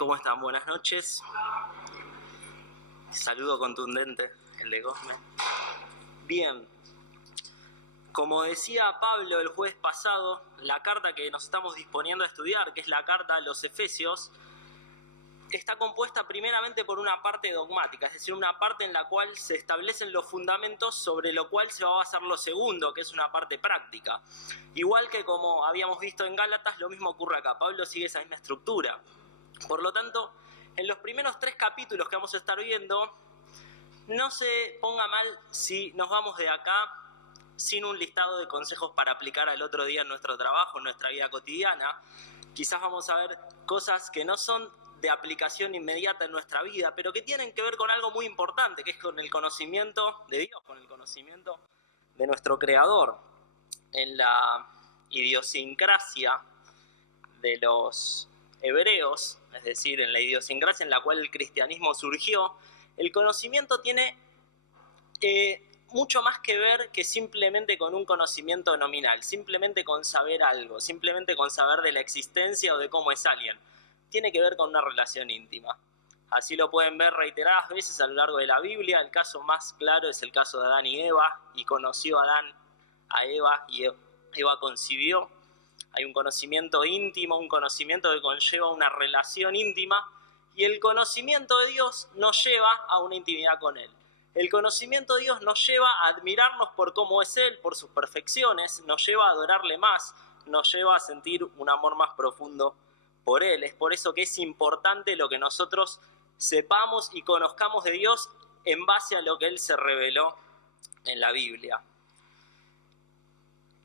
¿Cómo están? Buenas noches. Saludo contundente, el de Cosme. Bien, como decía Pablo el jueves pasado, la carta que nos estamos disponiendo a estudiar, que es la carta a los Efesios, está compuesta primeramente por una parte dogmática, es decir, una parte en la cual se establecen los fundamentos sobre lo cual se va a basar lo segundo, que es una parte práctica. Igual que como habíamos visto en Gálatas, lo mismo ocurre acá. Pablo sigue esa misma estructura. Por lo tanto, en los primeros 3 capítulos que vamos a estar viendo, no se ponga mal si nos vamos de acá sin un listado de consejos para aplicar al otro día en nuestro trabajo, en nuestra vida cotidiana. Quizás vamos a ver cosas que no son de aplicación inmediata en nuestra vida, pero que tienen que ver con algo muy importante, que es con el conocimiento de Dios, con el conocimiento de nuestro Creador. En la idiosincrasia de los hebreos, es decir, en la idiosincrasia en la cual el cristianismo surgió, el conocimiento tiene mucho más que ver que simplemente con un conocimiento nominal, simplemente con saber algo, simplemente con saber de la existencia o de cómo es alguien. Tiene que ver con una relación íntima. Así lo pueden ver reiteradas veces a lo largo de la Biblia. El caso más claro es el caso de Adán y Eva, y conoció Adán a Eva y Eva concibió. Hay un conocimiento íntimo, un conocimiento que conlleva una relación íntima, y el conocimiento de Dios nos lleva a una intimidad con Él. El conocimiento de Dios nos lleva a admirarnos por cómo es Él, por sus perfecciones, nos lleva a adorarle más, nos lleva a sentir un amor más profundo por Él. Es por eso que es importante lo que nosotros sepamos y conozcamos de Dios en base a lo que Él se reveló en la Biblia.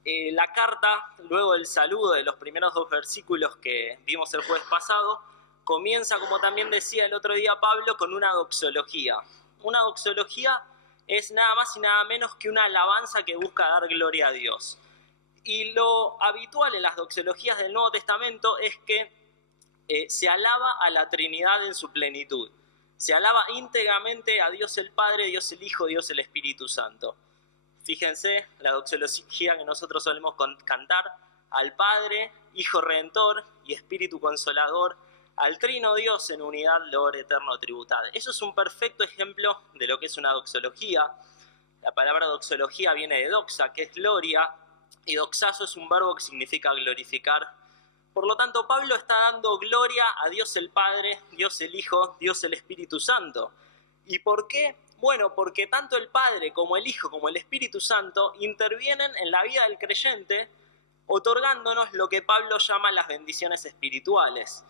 La carta, luego del saludo de los primeros 2 versículos que vimos el jueves pasado, comienza, como también decía el otro día Pablo, con una doxología. Una doxología es nada más y nada menos que una alabanza que busca dar gloria a Dios. Y lo habitual en las doxologías del Nuevo Testamento es que se alaba a la Trinidad en su plenitud. Se alaba íntegramente a Dios el Padre, Dios el Hijo, Dios el Espíritu Santo. Fíjense, la doxología que nosotros solemos cantar: al Padre, Hijo Redentor y Espíritu Consolador, al Trino Dios en unidad, loor eterno tributad. Eso es un perfecto ejemplo de lo que es una doxología. La palabra doxología viene de doxa, que es gloria, y doxazo es un verbo que significa glorificar. Por lo tanto, Pablo está dando gloria a Dios el Padre, Dios el Hijo, Dios el Espíritu Santo. ¿Y por qué? Bueno, porque tanto el Padre como el Hijo como el Espíritu Santo intervienen en la vida del creyente, otorgándonos lo que Pablo llama las bendiciones espirituales.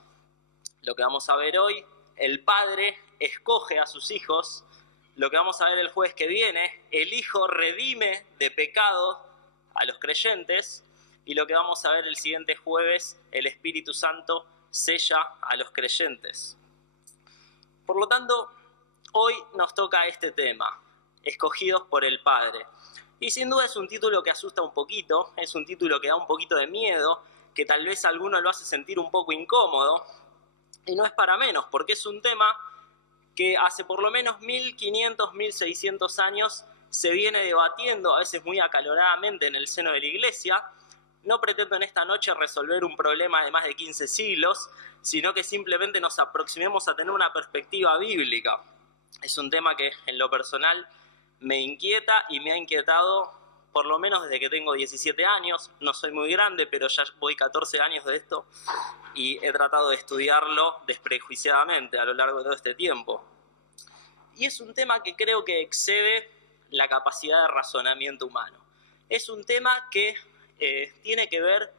Lo que vamos a ver hoy: el Padre escoge a sus hijos. Lo que vamos a ver el jueves que viene: el Hijo redime de pecado a los creyentes. Y lo que vamos a ver el siguiente jueves: el Espíritu Santo sella a los creyentes. Por lo tanto, hoy nos toca este tema: escogidos por el Padre. Y sin duda es un título que asusta un poquito, es un título que da un poquito de miedo, que tal vez a alguno lo hace sentir un poco incómodo. Y no es para menos, porque es un tema que hace por lo menos 1500, 1600 años se viene debatiendo, a veces muy acaloradamente, en el seno de la Iglesia. No pretendo en esta noche resolver un problema de más de 15 siglos, sino que simplemente nos aproximemos a tener una perspectiva bíblica. Es un tema que en lo personal me inquieta y me ha inquietado por lo menos desde que tengo 17 años. No soy muy grande, pero ya voy 14 años de esto y he tratado de estudiarlo desprejuiciadamente a lo largo de todo este tiempo. Y es un tema que creo que excede la capacidad de razonamiento humano. Es un tema que tiene que ver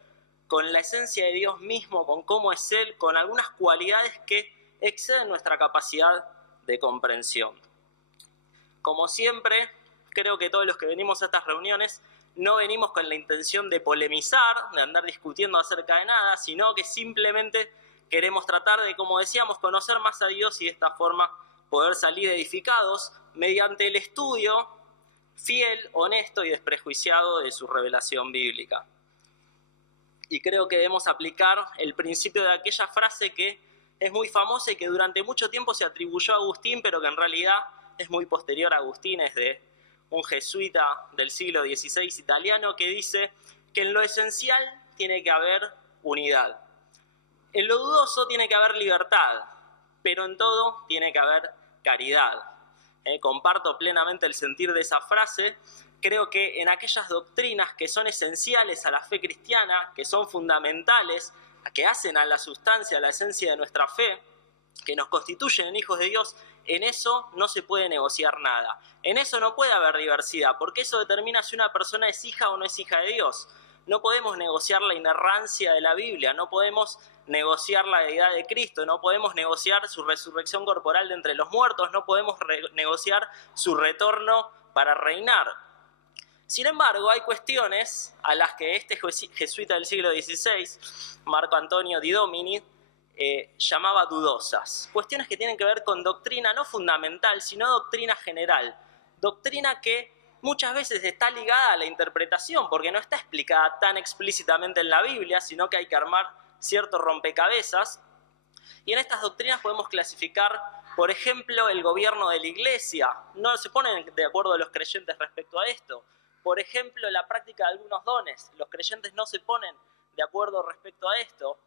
con la esencia de Dios mismo, con cómo es Él, con algunas cualidades que exceden nuestra capacidad de comprensión. Como siempre, creo que todos los que venimos a estas reuniones no venimos con la intención de polemizar, de andar discutiendo acerca de nada, sino que simplemente queremos tratar de, como decíamos, conocer más a Dios y de esta forma poder salir edificados mediante el estudio fiel, honesto y desprejuiciado de su revelación bíblica. Y creo que debemos aplicar el principio de aquella frase que es muy famosa y que durante mucho tiempo se atribuyó a Agustín, pero que en realidad es muy posterior a Agustín, es de un jesuita del siglo XVI italiano, que dice que en lo esencial tiene que haber unidad. En lo dudoso tiene que haber libertad. pero en todo tiene que haber caridad. Comparto plenamente el sentir de esa frase. Creo que en aquellas doctrinas que son esenciales a la fe cristiana, que son fundamentales, que hacen a la sustancia, a la esencia de nuestra fe, que nos constituyen en hijos de Dios, en eso no se puede negociar nada. En eso no puede haber diversidad, porque eso determina si una persona es hija o no es hija de Dios. No podemos negociar la inerrancia de la Biblia, no podemos negociar la deidad de Cristo, no podemos negociar su resurrección corporal de entre los muertos, no podemos negociar su retorno para reinar. Sin embargo, hay cuestiones a las que este jesuita del siglo XVI, Marco Antonio Di Domini, llamaba dudosas. Cuestiones que tienen que ver con doctrina no fundamental, sino doctrina general. Doctrina que muchas veces está ligada a la interpretación, porque no está explicada tan explícitamente en la Biblia, sino que hay que armar cierto rompecabezas. Y en estas doctrinas podemos clasificar, por ejemplo, el gobierno de la Iglesia. No se ponen de acuerdo los creyentes respecto a esto. Por ejemplo, la práctica de algunos dones. Los creyentes no se ponen de acuerdo respecto a esto.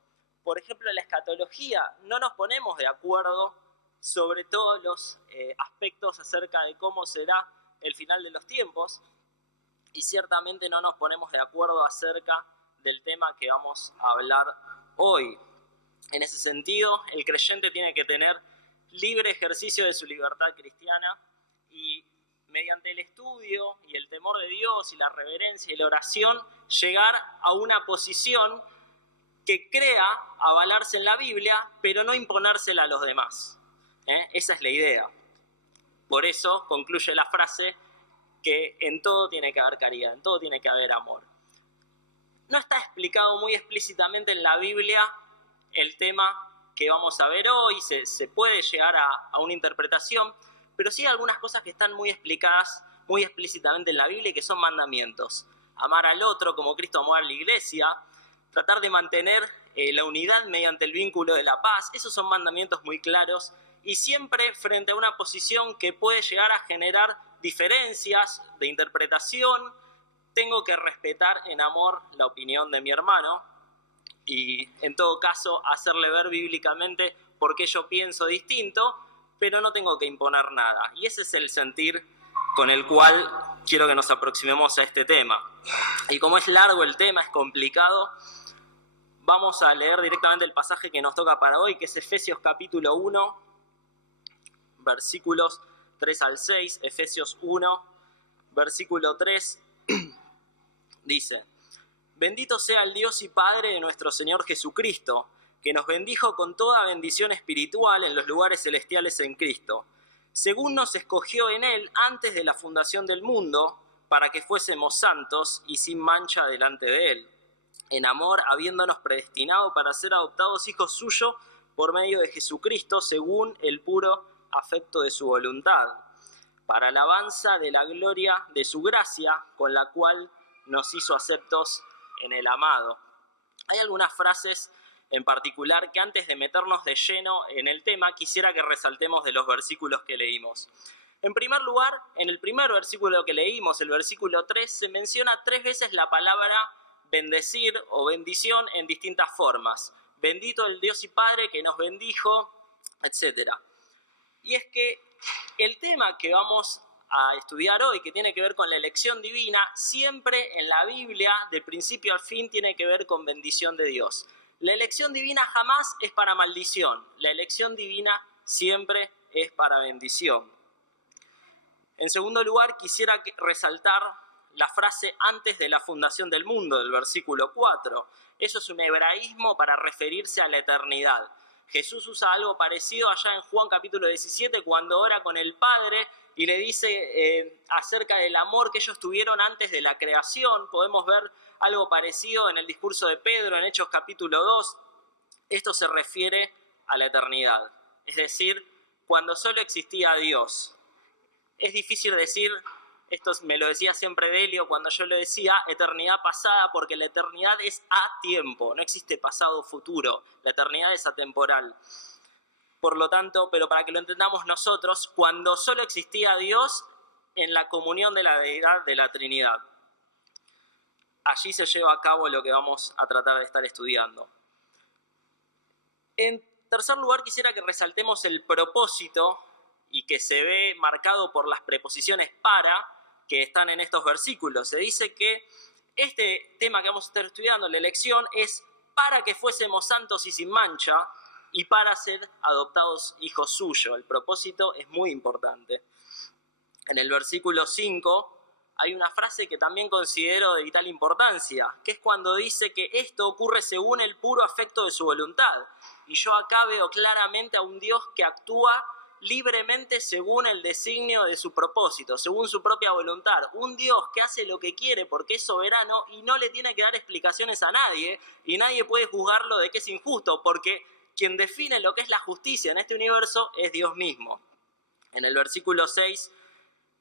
Por ejemplo, la escatología. No nos ponemos de acuerdo sobre todos los aspectos acerca de cómo será el final de los tiempos. Y ciertamente no nos ponemos de acuerdo acerca del tema que vamos a hablar hoy. En ese sentido, el creyente tiene que tener libre ejercicio de su libertad cristiana y mediante el estudio y el temor de Dios y la reverencia y la oración, llegar a una posición que crea avalarse en la Biblia, pero no imponérsela a los demás. Esa es la idea. Por eso concluye la frase que en todo tiene que haber caridad, en todo tiene que haber amor. No está explicado muy explícitamente en la Biblia el tema que vamos a ver hoy, se puede llegar a una interpretación, pero sí hay algunas cosas que están muy explicadas, muy explícitamente en la Biblia y que son mandamientos. Amar al otro como Cristo amó a la Iglesia, tratar de mantener la unidad mediante el vínculo de la paz, esos son mandamientos muy claros y siempre frente a una posición que puede llegar a generar diferencias de interpretación, tengo que respetar en amor la opinión de mi hermano y en todo caso hacerle ver bíblicamente por qué yo pienso distinto, pero no tengo que imponer nada. Y ese es el sentir con el cual quiero que nos aproximemos a este tema. Y como es largo el tema, es complicado, vamos a leer directamente el pasaje que nos toca para hoy, que es Efesios capítulo 1, versículos 3 al 6, Efesios 1, versículo 3, dice: Bendito sea el Dios y Padre de nuestro Señor Jesucristo, que nos bendijo con toda bendición espiritual en los lugares celestiales en Cristo, según nos escogió en Él antes de la fundación del mundo, para que fuésemos santos y sin mancha delante de Él, en amor habiéndonos predestinado para ser adoptados hijos suyos por medio de Jesucristo, según el puro afecto de su voluntad, para alabanza de la gloria de su gracia, con la cual nos hizo aceptos en el amado. Hay algunas frases en particular que antes de meternos de lleno en el tema quisiera que resaltemos de los versículos que leímos. En primer lugar, en el primer versículo que leímos, el versículo 3, se menciona 3 veces la palabra bendecir o bendición en distintas formas. Bendito el Dios y Padre que nos bendijo, etc. Y es que el tema que vamos a estudiar hoy, que tiene que ver con la elección divina, siempre en la Biblia, de principio al fin, tiene que ver con bendición de Dios. La elección divina jamás es para maldición, la elección divina siempre es para bendición. En segundo lugar, quisiera resaltar la frase antes de la fundación del mundo, del versículo 4. Eso es un hebraísmo para referirse a la eternidad. Jesús usa algo parecido allá en Juan capítulo 17 cuando ora con el Padre y le dice acerca del amor que ellos tuvieron antes de la creación. Podemos ver algo parecido en el discurso de Pedro en Hechos capítulo 2. Esto se refiere a la eternidad, es decir, cuando solo existía Dios. Es difícil decir, esto me lo decía siempre Delio cuando yo lo decía, eternidad pasada, porque la eternidad es a tiempo, no existe pasado o futuro, la eternidad es atemporal. Por lo tanto, pero para que lo entendamos nosotros, cuando solo existía Dios en la comunión de la deidad de la Trinidad. Allí se lleva a cabo lo que vamos a tratar de estar estudiando. En tercer lugar, quisiera que resaltemos el propósito y que se ve marcado por las preposiciones para que están en estos versículos. Se dice que este tema que vamos a estar estudiando, la elección, es para que fuésemos santos y sin mancha y para ser adoptados hijos suyos. El propósito es muy importante. En el versículo 5 hay una frase que también considero de vital importancia, que es cuando dice que esto ocurre según el puro afecto de su voluntad. Y yo acá veo claramente a un Dios que actúa libremente según el designio de su propósito, según su propia voluntad. Un Dios que hace lo que quiere porque es soberano y no le tiene que dar explicaciones a nadie, y nadie puede juzgarlo de que es injusto, porque quien define lo que es la justicia en este universo es Dios mismo. En el versículo 6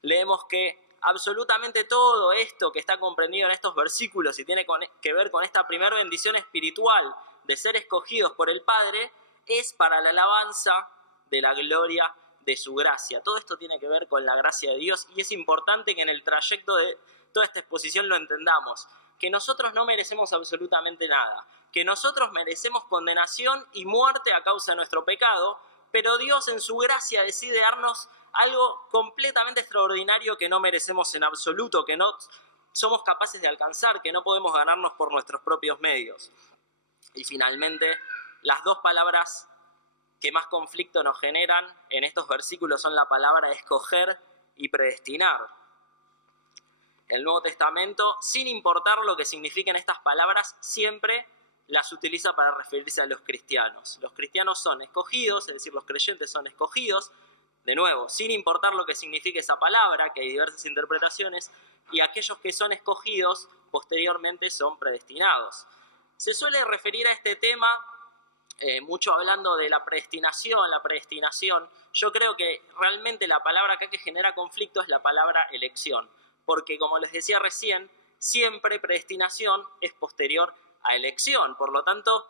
leemos que absolutamente todo esto que está comprendido en estos versículos y tiene que ver con esta primera bendición espiritual de ser escogidos por el Padre, es para la alabanza de la gloria de su gracia. Todo esto tiene que ver con la gracia de Dios, y es importante que en el trayecto de toda esta exposición lo entendamos, que nosotros no merecemos absolutamente nada, que nosotros merecemos condenación y muerte a causa de nuestro pecado, pero Dios en su gracia decide darnos algo completamente extraordinario que no merecemos en absoluto, que no somos capaces de alcanzar, que no podemos ganarnos por nuestros propios medios. Y finalmente, las dos palabras que más conflicto nos generan en estos versículos son la palabra escoger y predestinar. El Nuevo Testamento, sin importar lo que signifiquen estas palabras, siempre las utiliza para referirse a los cristianos. Los cristianos son escogidos, es decir, los creyentes son escogidos, de nuevo, sin importar lo que signifique esa palabra, que hay diversas interpretaciones, y aquellos que son escogidos posteriormente son predestinados. Se suele referir a este tema mucho hablando de la predestinación. Yo creo que realmente la palabra acá que genera conflicto es la palabra elección, porque como les decía recién, siempre predestinación es posterior a elección. Por lo tanto,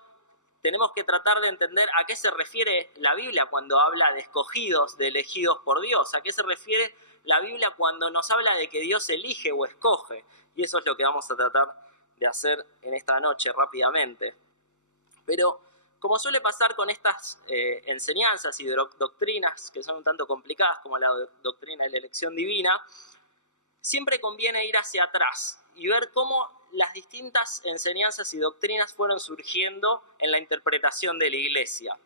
tenemos que tratar de entender a qué se refiere la Biblia cuando habla de escogidos, de elegidos por Dios. A qué se refiere la Biblia cuando nos habla de que Dios elige o escoge. Y eso es lo que vamos a tratar de hacer en esta noche rápidamente. Pero como suele pasar con estas enseñanzas y doctrinas que son un tanto complicadas, como la doctrina de la elección divina, siempre conviene ir hacia atrás y ver cómo las distintas enseñanzas y doctrinas fueron surgiendo en la interpretación de la Iglesia.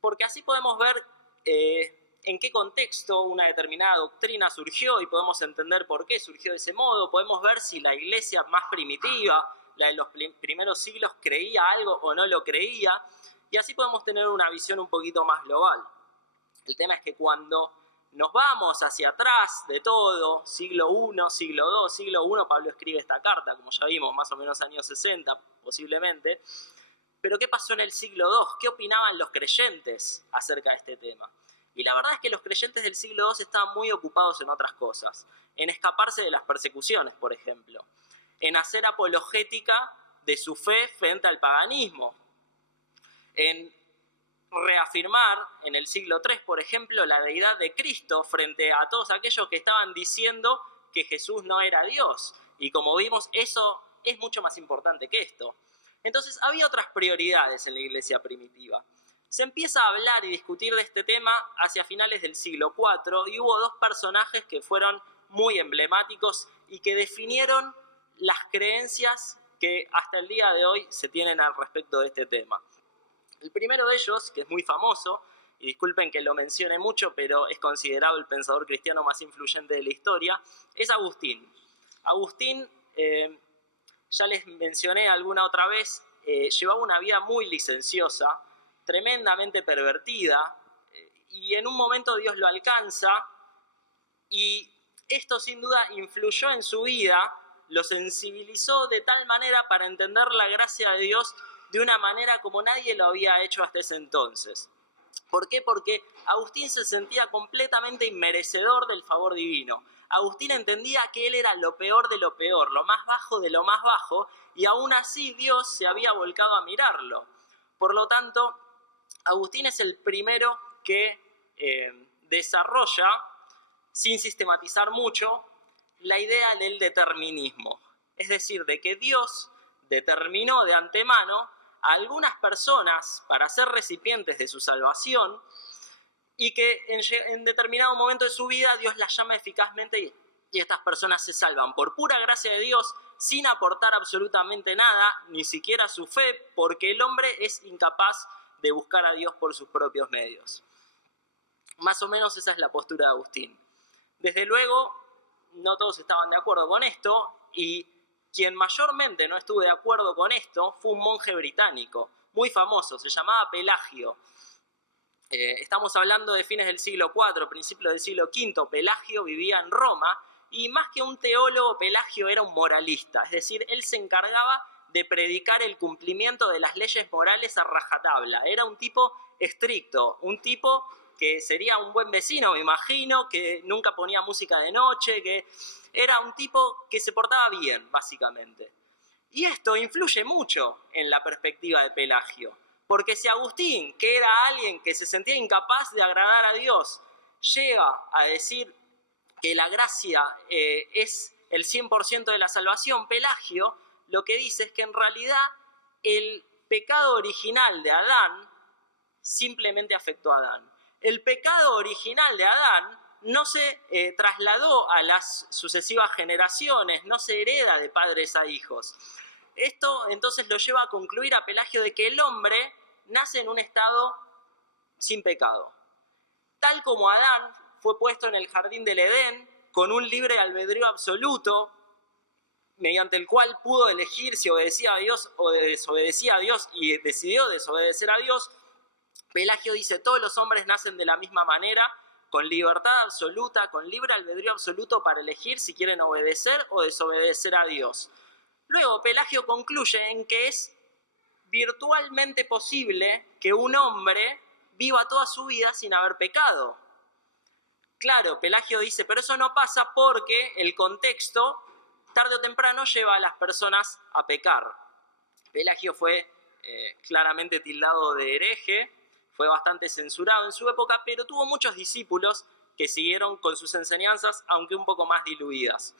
Porque así podemos ver en qué contexto una determinada doctrina surgió y podemos entender por qué surgió de ese modo. Podemos ver si la Iglesia más primitiva, la de los primeros siglos, creía algo o no lo creía, y así podemos tener una visión un poquito más global. El tema es que cuando nos vamos hacia atrás de todo, siglo I, siglo II, siglo I, Pablo escribe esta carta, como ya vimos, más o menos años 60 posiblemente, pero ¿qué pasó en el siglo II? ¿Qué opinaban los creyentes acerca de este tema? Y la verdad es que los creyentes del siglo II estaban muy ocupados en otras cosas, en escaparse de las persecuciones, por ejemplo, en hacer apologética de su fe frente al paganismo, en reafirmar en el siglo III, por ejemplo, la deidad de Cristo frente a todos aquellos que estaban diciendo que Jesús no era Dios. Y como vimos, eso es mucho más importante que esto. Entonces había otras prioridades en la iglesia primitiva. Se empieza a hablar y discutir de este tema hacia finales del siglo IV y hubo dos personajes que fueron muy emblemáticos y que definieron las creencias que hasta el día de hoy se tienen al respecto de este tema. El primero de ellos, que es muy famoso, y disculpen que lo mencione mucho, pero es considerado el pensador cristiano más influyente de la historia, es Agustín. Agustín, ya les mencioné alguna otra vez, llevaba una vida muy licenciosa, tremendamente pervertida, y en un momento Dios lo alcanza, y esto sin duda influyó en su vida, lo sensibilizó de tal manera para entender la gracia de Dios de una manera como nadie lo había hecho hasta ese entonces. ¿Por qué? Porque Agustín se sentía completamente inmerecedor del favor divino. Agustín entendía que él era lo peor de lo peor, lo más bajo de lo más bajo, y aún así Dios se había volcado a mirarlo. Por lo tanto, Agustín es el primero que desarrolla, sin sistematizar mucho, la idea del determinismo. Es decir, de que Dios determinó de antemano a algunas personas para ser recipientes de su salvación y que en determinado momento de su vida Dios las llama eficazmente y estas personas se salvan por pura gracia de Dios, sin aportar absolutamente nada, ni siquiera su fe, porque el hombre es incapaz de buscar a Dios por sus propios medios. Más o menos esa es la postura de Agustín. Desde luego, no todos estaban de acuerdo con esto, y quien mayormente no estuvo de acuerdo con esto fue un monje británico, muy famoso, se llamaba Pelagio. Estamos hablando de fines del siglo IV, principios del siglo V. Pelagio vivía en Roma, y más que un teólogo, Pelagio era un moralista, es decir, él se encargaba de predicar el cumplimiento de las leyes morales a rajatabla. Era un tipo estricto, un tipo que sería un buen vecino, me imagino, que nunca ponía música de noche, que era un tipo que se portaba bien, básicamente. Y esto influye mucho en la perspectiva de Pelagio, porque si Agustín, que era alguien que se sentía incapaz de agradar a Dios, llega a decir que la gracia es el 100% de la salvación, Pelagio lo que dice es que en realidad el pecado original de Adán simplemente afectó a Adán. El pecado original de Adán no se trasladó a las sucesivas generaciones, no se hereda de padres a hijos. Esto entonces lo lleva a concluir a Pelagio de que el hombre nace en un estado sin pecado. Tal como Adán fue puesto en el jardín del Edén con un libre albedrío absoluto, mediante el cual pudo elegir si obedecía a Dios o desobedecía a Dios y decidió desobedecer a Dios, Pelagio dice, todos los hombres nacen de la misma manera, con libertad absoluta, con libre albedrío absoluto para elegir si quieren obedecer o desobedecer a Dios. Luego Pelagio concluye en que es virtualmente posible que un hombre viva toda su vida sin haber pecado. Claro, Pelagio dice, pero eso no pasa porque el contexto, tarde o temprano, lleva a las personas a pecar. Pelagio fue claramente tildado de hereje, fue bastante censurado en su época, pero tuvo muchos discípulos que siguieron con sus enseñanzas, aunque un poco más diluidas.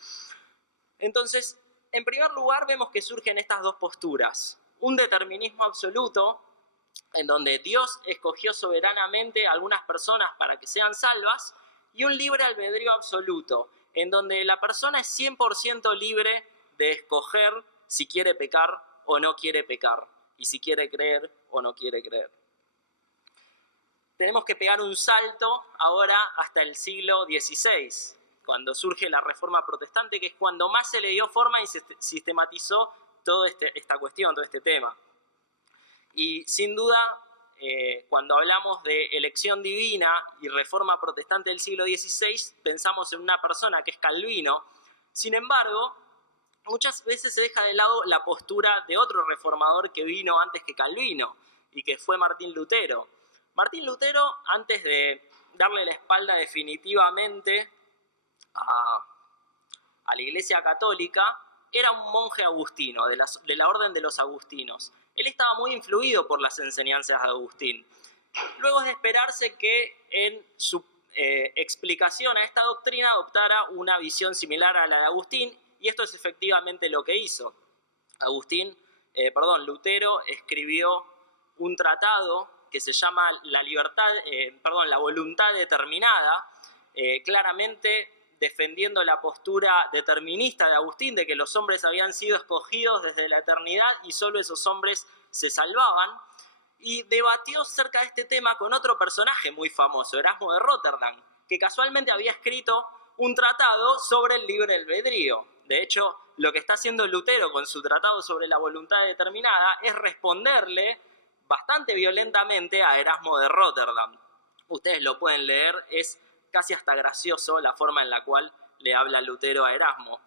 Entonces, en primer lugar, vemos que surgen estas dos posturas. Un determinismo absoluto, en donde Dios escogió soberanamente a algunas personas para que sean salvas, y un libre albedrío absoluto, en donde la persona es 100% libre de escoger si quiere pecar o no quiere pecar, y si quiere creer o no quiere creer. Tenemos que pegar un salto ahora hasta el siglo XVI, cuando surge la Reforma Protestante, que es cuando más se le dio forma y se sistematizó toda esta cuestión, todo este tema. Y sin duda, cuando hablamos de elección divina y Reforma Protestante del siglo XVI, pensamos en una persona que es Calvino. Sin embargo, muchas veces se deja de lado la postura de otro reformador que vino antes que Calvino, y que fue Martín Lutero. Martín Lutero, antes de darle la espalda definitivamente a la Iglesia Católica, era un monje agustino, de la orden de los agustinos. Él estaba muy influido por las enseñanzas de Agustín. Luego es de esperarse que en su explicación a esta doctrina adoptara una visión similar a la de Agustín, y esto es efectivamente lo que hizo. Lutero escribió un tratado que se llama la voluntad determinada, claramente defendiendo la postura determinista de Agustín, de que los hombres habían sido escogidos desde la eternidad y solo esos hombres se salvaban, y debatió acerca de este tema con otro personaje muy famoso, Erasmo de Rotterdam, que casualmente había escrito un tratado sobre el libre albedrío. De hecho, lo que está haciendo Lutero con su tratado sobre la voluntad determinada es responderle bastante violentamente a Erasmo de Rotterdam. Ustedes lo pueden leer, es casi hasta gracioso la forma en la cual le habla Lutero a Erasmo.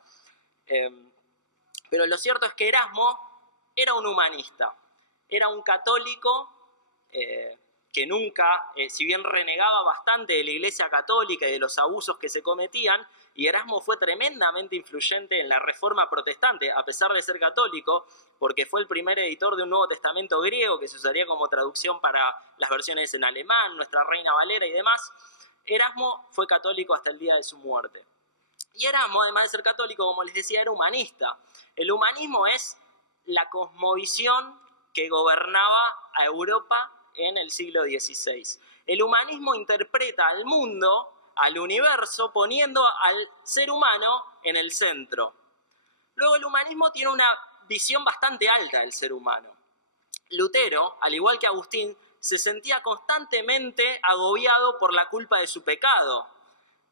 Pero lo cierto es que Erasmo era un humanista, era un católico que nunca, si bien renegaba bastante de la Iglesia Católica y de los abusos que se cometían, y Erasmo fue tremendamente influyente en la Reforma Protestante, a pesar de ser católico, porque fue el primer editor de un Nuevo Testamento griego que se usaría como traducción para las versiones en alemán, Nuestra Reina Valera y demás. Erasmo fue católico hasta el día de su muerte. Y Erasmo, además de ser católico, como les decía, era humanista. El humanismo es la cosmovisión que gobernaba a Europa en el siglo XVI. El humanismo interpreta al mundo, al universo, poniendo al ser humano en el centro. Luego el humanismo tiene una visión bastante alta del ser humano. Lutero, al igual que Agustín, se sentía constantemente agobiado por la culpa de su pecado.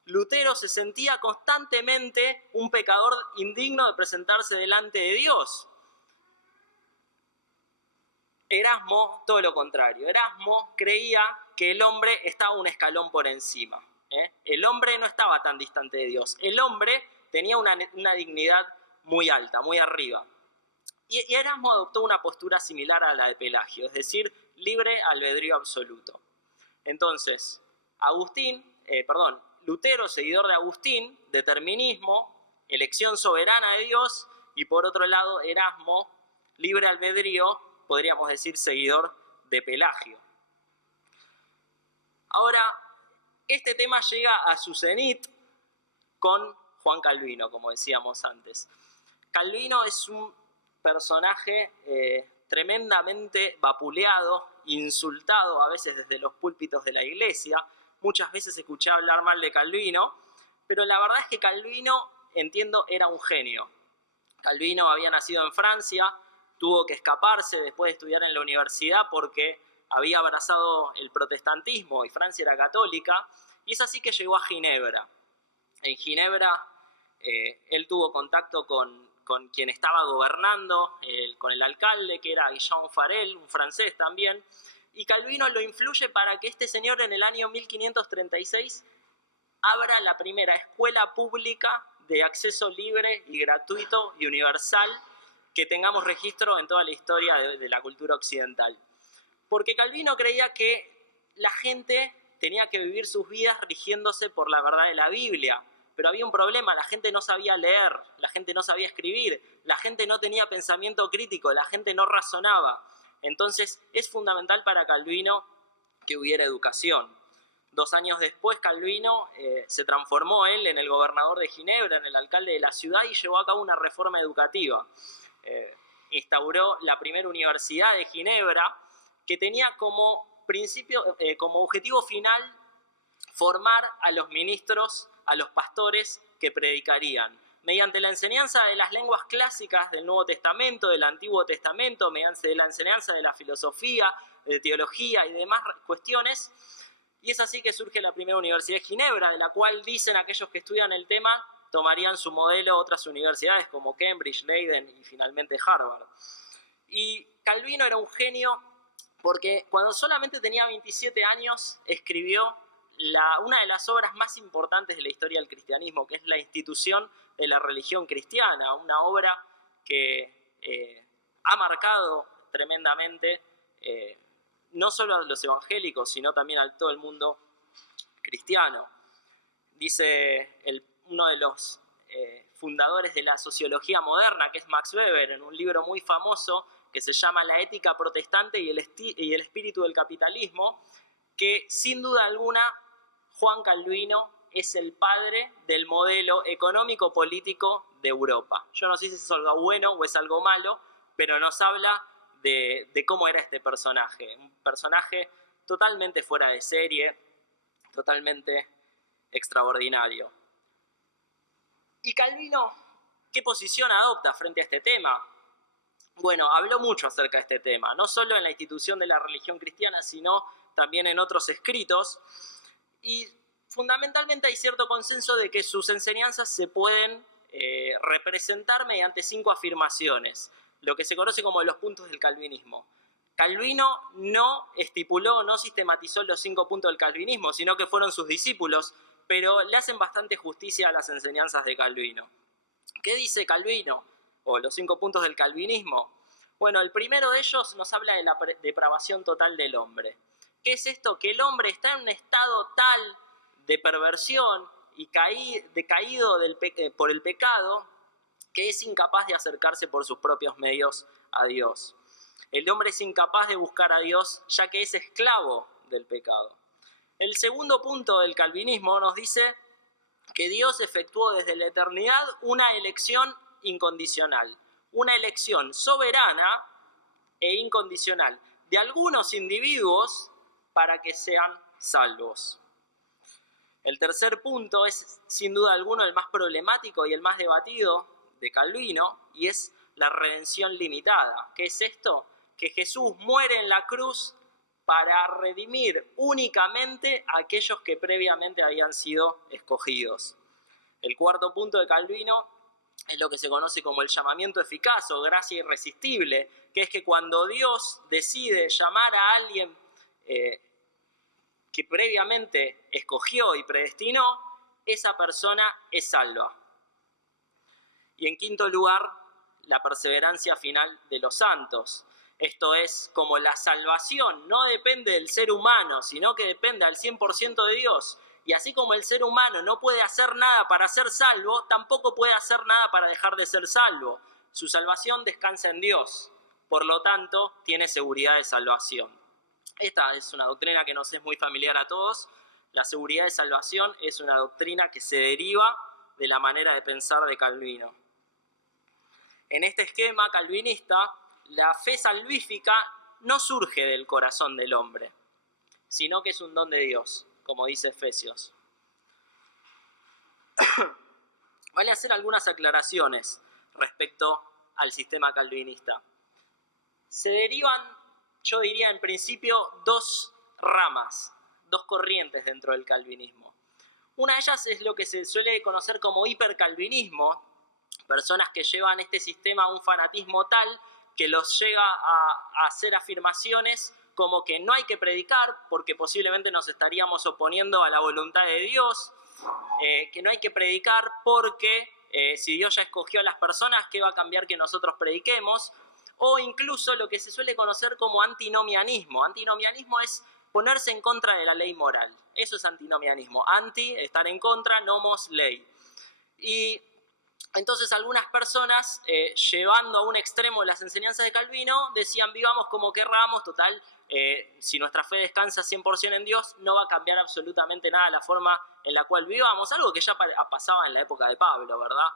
Lutero se sentía constantemente un pecador indigno de presentarse delante de Dios. Erasmo, todo lo contrario. Erasmo creía que el hombre estaba un escalón por encima. El hombre no estaba tan distante de Dios. El hombre tenía una dignidad muy alta, muy arriba. Y Erasmo adoptó una postura similar a la de Pelagio, es decir, libre albedrío absoluto. Entonces, Lutero, seguidor de Agustín, determinismo, elección soberana de Dios, y por otro lado, Erasmo, libre albedrío, podríamos decir seguidor de Pelagio. Ahora, este tema llega a su cenit con Juan Calvino, como decíamos antes. Calvino es un personaje tremendamente vapuleado, insultado a veces desde los púlpitos de la iglesia. Muchas veces escuché hablar mal de Calvino, pero la verdad es que Calvino, entiendo, era un genio. Calvino había nacido en Francia, tuvo que escaparse después de estudiar en la universidad porque había abrazado el protestantismo y Francia era católica, y es así que llegó a Ginebra. En Ginebra él tuvo contacto con quien estaba gobernando, con el alcalde, que era Guillaume Farel, un francés también, y Calvino lo influye para que este señor en el año 1536 abra la primera escuela pública de acceso libre y gratuito y universal que tengamos registro en toda la historia de la cultura occidental. Porque Calvino creía que la gente tenía que vivir sus vidas rigiéndose por la verdad de la Biblia. Pero había un problema, la gente no sabía leer, la gente no sabía escribir, la gente no tenía pensamiento crítico, la gente no razonaba. Entonces es fundamental para Calvino que hubiera educación. 2 años después Calvino se transformó él en el gobernador de Ginebra, en el alcalde de la ciudad, y llevó a cabo una reforma educativa. Instauró la primera universidad de Ginebra, que tenía como objetivo final formar a los ministros, a los pastores que predicarían. Mediante la enseñanza de las lenguas clásicas del Nuevo Testamento, del Antiguo Testamento, mediante la enseñanza de la filosofía, de teología y demás cuestiones. Y es así que surge la primera Universidad de Ginebra, de la cual dicen aquellos que estudian el tema tomarían su modelo otras universidades como Cambridge, Leiden y finalmente Harvard. Y Calvino era un genio porque cuando solamente tenía 27 años escribió una de las obras más importantes de la historia del cristianismo, que es La institución de la religión cristiana, una obra que ha marcado tremendamente no solo a los evangélicos, sino también a todo el mundo cristiano. Dice uno de los fundadores de la sociología moderna, que es Max Weber, en un libro muy famoso que se llama La ética protestante y el espíritu del capitalismo, que sin duda alguna Juan Calvino es el padre del modelo económico-político de Europa. Yo no sé si es algo bueno o es algo malo, pero nos habla de cómo era este personaje. Un personaje totalmente fuera de serie, totalmente extraordinario. ¿Y Calvino qué posición adopta frente a este tema? Bueno, habló mucho acerca de este tema, no solo en la institución de la religión cristiana, sino también en otros escritos. Y fundamentalmente hay cierto consenso de que sus enseñanzas se pueden representar mediante 5 afirmaciones, lo que se conoce como los puntos del calvinismo. Calvino no estipuló, no sistematizó los 5 puntos del calvinismo, sino que fueron sus discípulos, pero le hacen bastante justicia a las enseñanzas de Calvino. ¿Qué dice Calvino? O los 5 puntos del calvinismo. Bueno, el primero de ellos nos habla de la depravación total del hombre. ¿Qué es esto? Que el hombre está en un estado tal de perversión y decaído por el pecado que es incapaz de acercarse por sus propios medios a Dios. El hombre es incapaz de buscar a Dios ya que es esclavo del pecado. El segundo punto del calvinismo nos dice que Dios efectuó desde la eternidad una elección incondicional, una elección soberana e incondicional de algunos individuos para que sean salvos. El tercer punto es sin duda alguno el más problemático y el más debatido de Calvino, y es la redención limitada. ¿Qué es esto? Que Jesús muere en la cruz para redimir únicamente a aquellos que previamente habían sido escogidos. El cuarto punto de Calvino es lo que se conoce como el llamamiento eficaz o gracia irresistible, que es que cuando Dios decide llamar a alguien que previamente escogió y predestinó, esa persona es salva. Y en quinto lugar, la perseverancia final de los santos. Esto es, como la salvación no depende del ser humano, sino que depende al 100% de Dios. Y así como el ser humano no puede hacer nada para ser salvo, tampoco puede hacer nada para dejar de ser salvo. Su salvación descansa en Dios. Por lo tanto, tiene seguridad de salvación. Esta es una doctrina que nos es muy familiar a todos. La seguridad de salvación es una doctrina que se deriva de la manera de pensar de Calvino. En este esquema calvinista, la fe salvífica no surge del corazón del hombre, sino que es un don de Dios, como dice Efesios. Vale hacer algunas aclaraciones respecto al sistema calvinista. Se derivan, yo diría en principio, dos ramas, dos corrientes dentro del calvinismo. Una de ellas es lo que se suele conocer como hipercalvinismo, personas que llevan este sistema a un fanatismo tal que los llega a hacer afirmaciones como que no hay que predicar porque posiblemente nos estaríamos oponiendo a la voluntad de Dios, que no hay que predicar porque si Dios ya escogió a las personas, ¿qué va a cambiar que nosotros prediquemos? O incluso lo que se suele conocer como antinomianismo. Antinomianismo es ponerse en contra de la ley moral. Eso es antinomianismo. Anti, estar en contra, nomos, ley. Y entonces algunas personas, llevando a un extremo las enseñanzas de Calvino, decían vivamos como querramos, total, si nuestra fe descansa 100% en Dios, no va a cambiar absolutamente nada la forma en la cual vivamos, algo que ya pasaba en la época de Pablo, ¿verdad?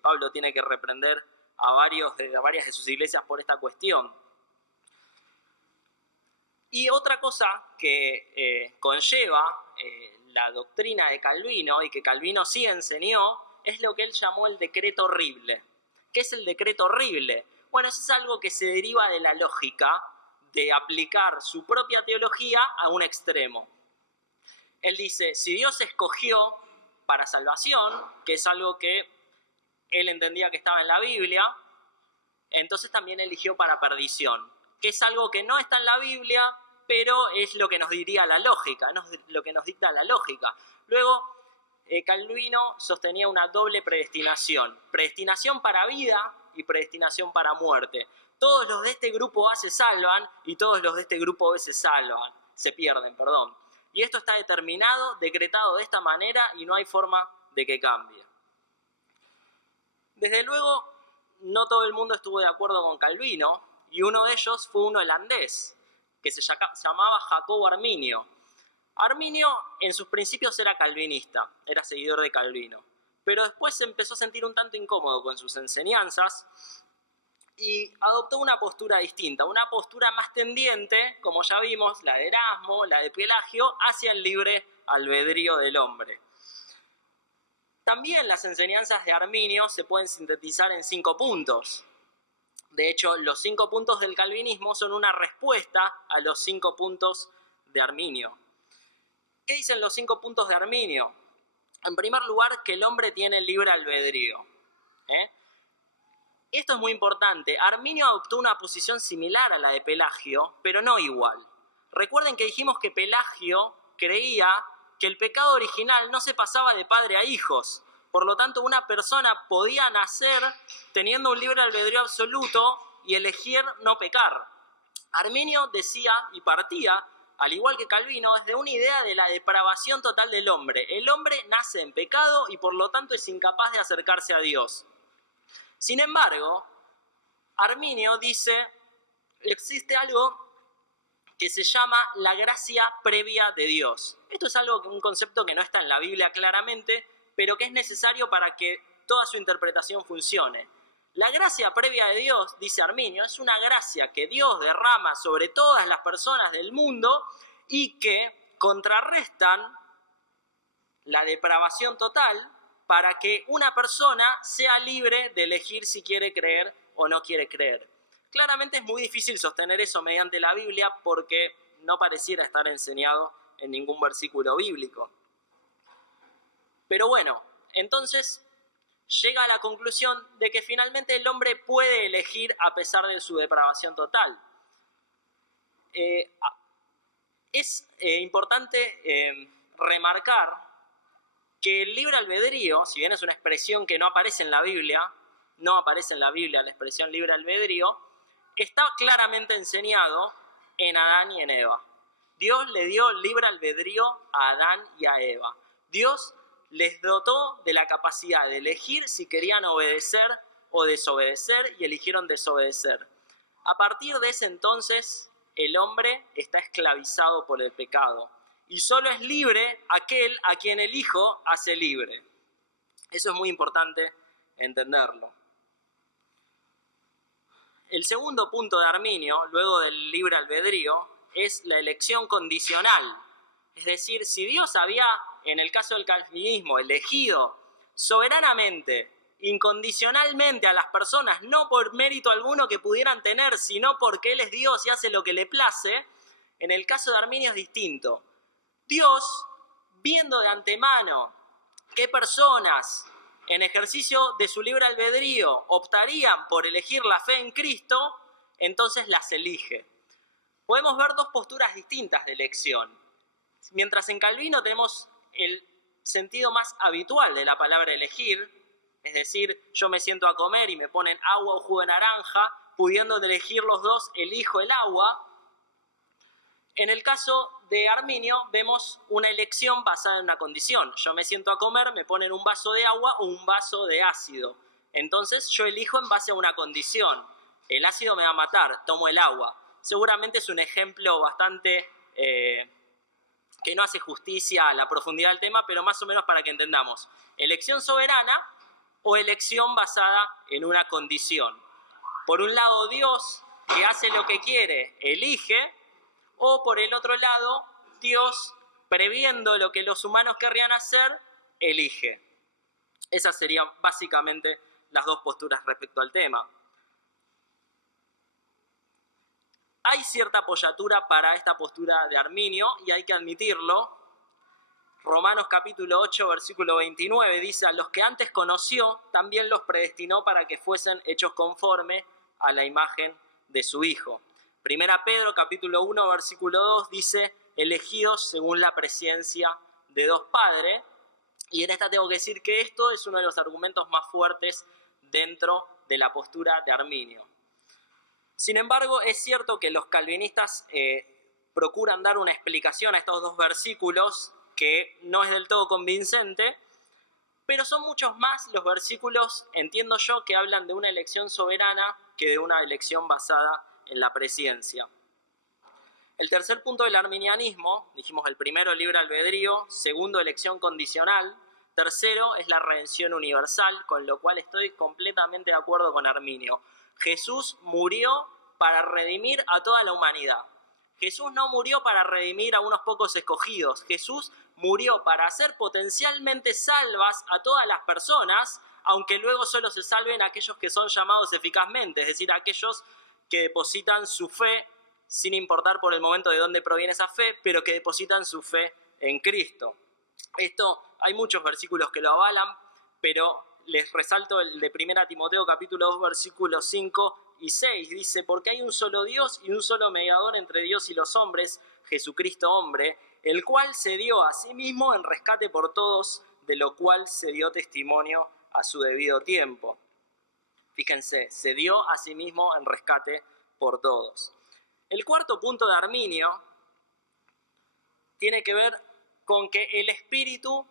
Pablo tiene que reprender a varias de sus iglesias por esta cuestión. Y otra cosa que conlleva la doctrina de Calvino y que Calvino sí enseñó es lo que él llamó el decreto horrible. ¿Qué es el decreto horrible? Bueno, eso es algo que se deriva de la lógica de aplicar su propia teología a un extremo. Él dice, si Dios escogió para salvación, que es algo que él entendía que estaba en la Biblia, entonces también eligió para perdición, que es algo que no está en la Biblia, pero es lo que nos diría la lógica, no es lo que nos dicta la lógica. Luego, Calvino sostenía una doble predestinación, predestinación para vida y predestinación para muerte. Todos los de este grupo A se salvan y todos los de este grupo B se pierden. Y esto está determinado, decretado de esta manera y no hay forma de que cambie. Desde luego, no todo el mundo estuvo de acuerdo con Calvino y uno de ellos fue un holandés que se llamaba Jacobo Arminio. Arminio en sus principios era calvinista, era seguidor de Calvino, pero después se empezó a sentir un tanto incómodo con sus enseñanzas y adoptó una postura distinta, una postura más tendiente, como ya vimos, la de Erasmo, la de Pelagio, hacia el libre albedrío del hombre. También las enseñanzas de Arminio se pueden sintetizar en 5 puntos. De hecho, los 5 puntos del calvinismo son una respuesta a los 5 puntos de Arminio. ¿Qué dicen los 5 puntos de Arminio? En primer lugar, que el hombre tiene libre albedrío. Esto es muy importante. Arminio adoptó una posición similar a la de Pelagio, pero no igual. Recuerden que dijimos que Pelagio creía que el pecado original no se pasaba de padre a hijos. Por lo tanto, una persona podía nacer teniendo un libre albedrío absoluto y elegir no pecar. Arminio decía y partía, al igual que Calvino, desde una idea de la depravación total del hombre. El hombre nace en pecado y por lo tanto es incapaz de acercarse a Dios. Sin embargo, Arminio dice, existe algo que se llama la gracia previa de Dios. Esto es un concepto que no está en la Biblia claramente, pero que es necesario para que toda su interpretación funcione. La gracia previa de Dios, dice Arminio, es una gracia que Dios derrama sobre todas las personas del mundo y que contrarrestan la depravación total para que una persona sea libre de elegir si quiere creer o no quiere creer. Claramente es muy difícil sostener eso mediante la Biblia porque no pareciera estar enseñado en ningún versículo bíblico. Pero bueno, entonces llega a la conclusión de que finalmente el hombre puede elegir a pesar de su depravación total. Es importante remarcar que el libre albedrío, si bien es una expresión que no aparece en la Biblia la expresión libre albedrío, está claramente enseñado en Adán y en Eva. Dios le dio libre albedrío a Adán y a Eva. Dios les dotó de la capacidad de elegir si querían obedecer o desobedecer y eligieron desobedecer. A partir de ese entonces, el hombre está esclavizado por el pecado y solo es libre aquel a quien el Hijo hace libre. Eso es muy importante entenderlo. El segundo punto de Arminio, luego del libre albedrío, es la elección condicional. Es decir, si Dios había, en el caso del calvinismo, elegido soberanamente, incondicionalmente a las personas, no por mérito alguno que pudieran tener, sino porque Él es Dios y hace lo que le place, en el caso de Arminio es distinto. Dios, viendo de antemano qué personas en ejercicio de su libre albedrío optarían por elegir la fe en Cristo, entonces las elige. Podemos ver dos posturas distintas de elección. Mientras en Calvino tenemos el sentido más habitual de la palabra elegir, es decir, yo me siento a comer y me ponen agua o jugo de naranja, pudiendo elegir los dos, elijo el agua. En el caso de Arminio vemos una elección basada en una condición. Yo me siento a comer, me ponen un vaso de agua o un vaso de ácido. Entonces yo elijo en base a una condición. El ácido me va a matar, tomo el agua. Seguramente es un ejemplo bastante que no hace justicia a la profundidad del tema, pero más o menos para que entendamos. Elección soberana o elección basada en una condición. Por un lado, Dios, que hace lo que quiere, elige, o por el otro lado, Dios, previendo lo que los humanos querrían hacer, elige. Esas serían básicamente las dos posturas respecto al tema. Hay cierta apoyatura para esta postura de Arminio y hay que admitirlo. Romanos capítulo 8, versículo 29 dice: a los que antes conoció, también los predestinó para que fuesen hechos conforme a la imagen de su Hijo. Primera Pedro capítulo 1, versículo 2 dice: elegidos según la presencia de Dios Padre. Y en esta tengo que decir que esto es uno de los argumentos más fuertes dentro de la postura de Arminio. Sin embargo, es cierto que los calvinistas procuran dar una explicación a estos dos versículos que no es del todo convincente, pero son muchos más los versículos, entiendo yo, que hablan de una elección soberana que de una elección basada en la presciencia. El tercer punto del arminianismo, dijimos el primero, libre albedrío; segundo, elección condicional; tercero, es la redención universal, con lo cual estoy completamente de acuerdo con Arminio. Jesús murió para redimir a toda la humanidad. Jesús no murió para redimir a unos pocos escogidos. Jesús murió para hacer potencialmente salvas a todas las personas, aunque luego solo se salven aquellos que son llamados eficazmente, es decir, aquellos que depositan su fe, sin importar por el momento de dónde proviene esa fe, pero que depositan su fe en Cristo. Esto, hay muchos versículos que lo avalan, pero les resalto el de 1 Timoteo capítulo 2, versículos 5 y 6. Dice: porque hay un solo Dios y un solo mediador entre Dios y los hombres, Jesucristo hombre, el cual se dio a sí mismo en rescate por todos, de lo cual se dio testimonio a su debido tiempo. Fíjense, se dio a sí mismo en rescate por todos. El cuarto punto de Arminio tiene que ver con que el espíritu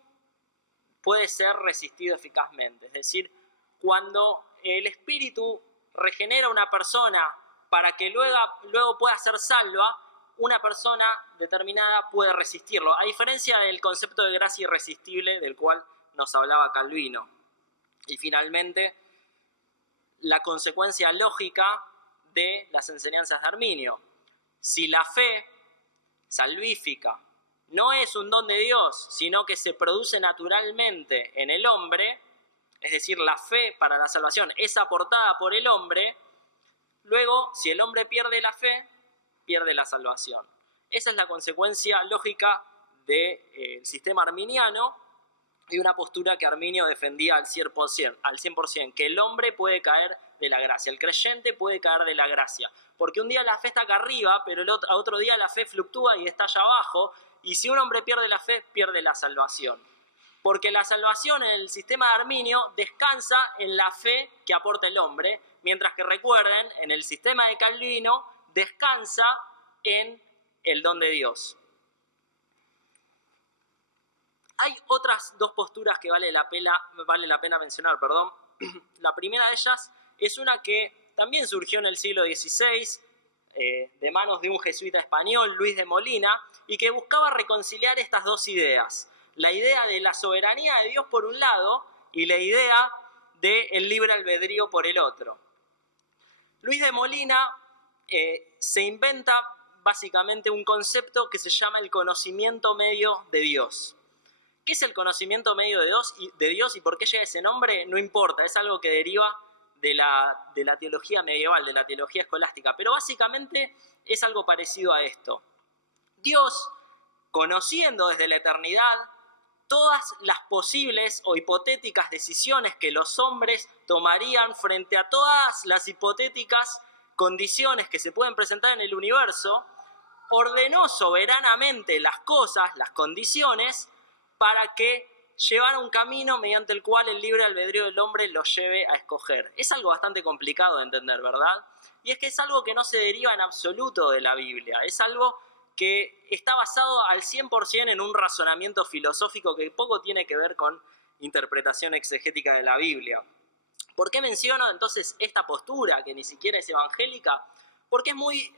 puede ser resistido eficazmente. Es decir, cuando el espíritu regenera a una persona para que luego pueda ser salva, una persona determinada puede resistirlo, a diferencia del concepto de gracia irresistible del cual nos hablaba Calvino. Y finalmente, la consecuencia lógica de las enseñanzas de Arminio. Si la fe salvífica no es un don de Dios, sino que se produce naturalmente en el hombre, es decir, la fe para la salvación es aportada por el hombre, luego, si el hombre pierde la fe, pierde la salvación. Esa es la consecuencia lógica del sistema arminiano y una postura que Arminio defendía al 100%, que el hombre puede caer de la gracia, el creyente puede caer de la gracia, porque un día la fe está acá arriba, pero otro día la fe fluctúa y está allá abajo, y si un hombre pierde la fe, pierde la salvación. Porque la salvación en el sistema de Arminio descansa en la fe que aporta el hombre, mientras que recuerden, en el sistema de Calvino descansa en el don de Dios. Hay otras dos posturas que vale la pena mencionar. La primera de ellas es una que también surgió en el siglo XVI, de manos de un jesuita español, Luis de Molina, y que buscaba reconciliar estas dos ideas. La idea de la soberanía de Dios por un lado y la idea del libre albedrío por el otro. Luis de Molina se inventa básicamente un concepto que se llama el conocimiento medio de Dios. ¿Qué es el conocimiento medio de Dios y por qué llega ese nombre? No importa, es algo que deriva de la teología medieval, de la teología escolástica, pero básicamente es algo parecido a esto. Dios, conociendo desde la eternidad todas las posibles o hipotéticas decisiones que los hombres tomarían frente a todas las hipotéticas condiciones que se pueden presentar en el universo, ordenó soberanamente las cosas, las condiciones, para que llevara un camino mediante el cual el libre albedrío del hombre lo lleve a escoger. Es algo bastante complicado de entender, ¿verdad? Y es que es algo que no se deriva en absoluto de la Biblia, es algo que está basado al 100% en un razonamiento filosófico que poco tiene que ver con interpretación exegética de la Biblia. ¿Por qué menciono entonces esta postura, que ni siquiera es evangélica? Porque es muy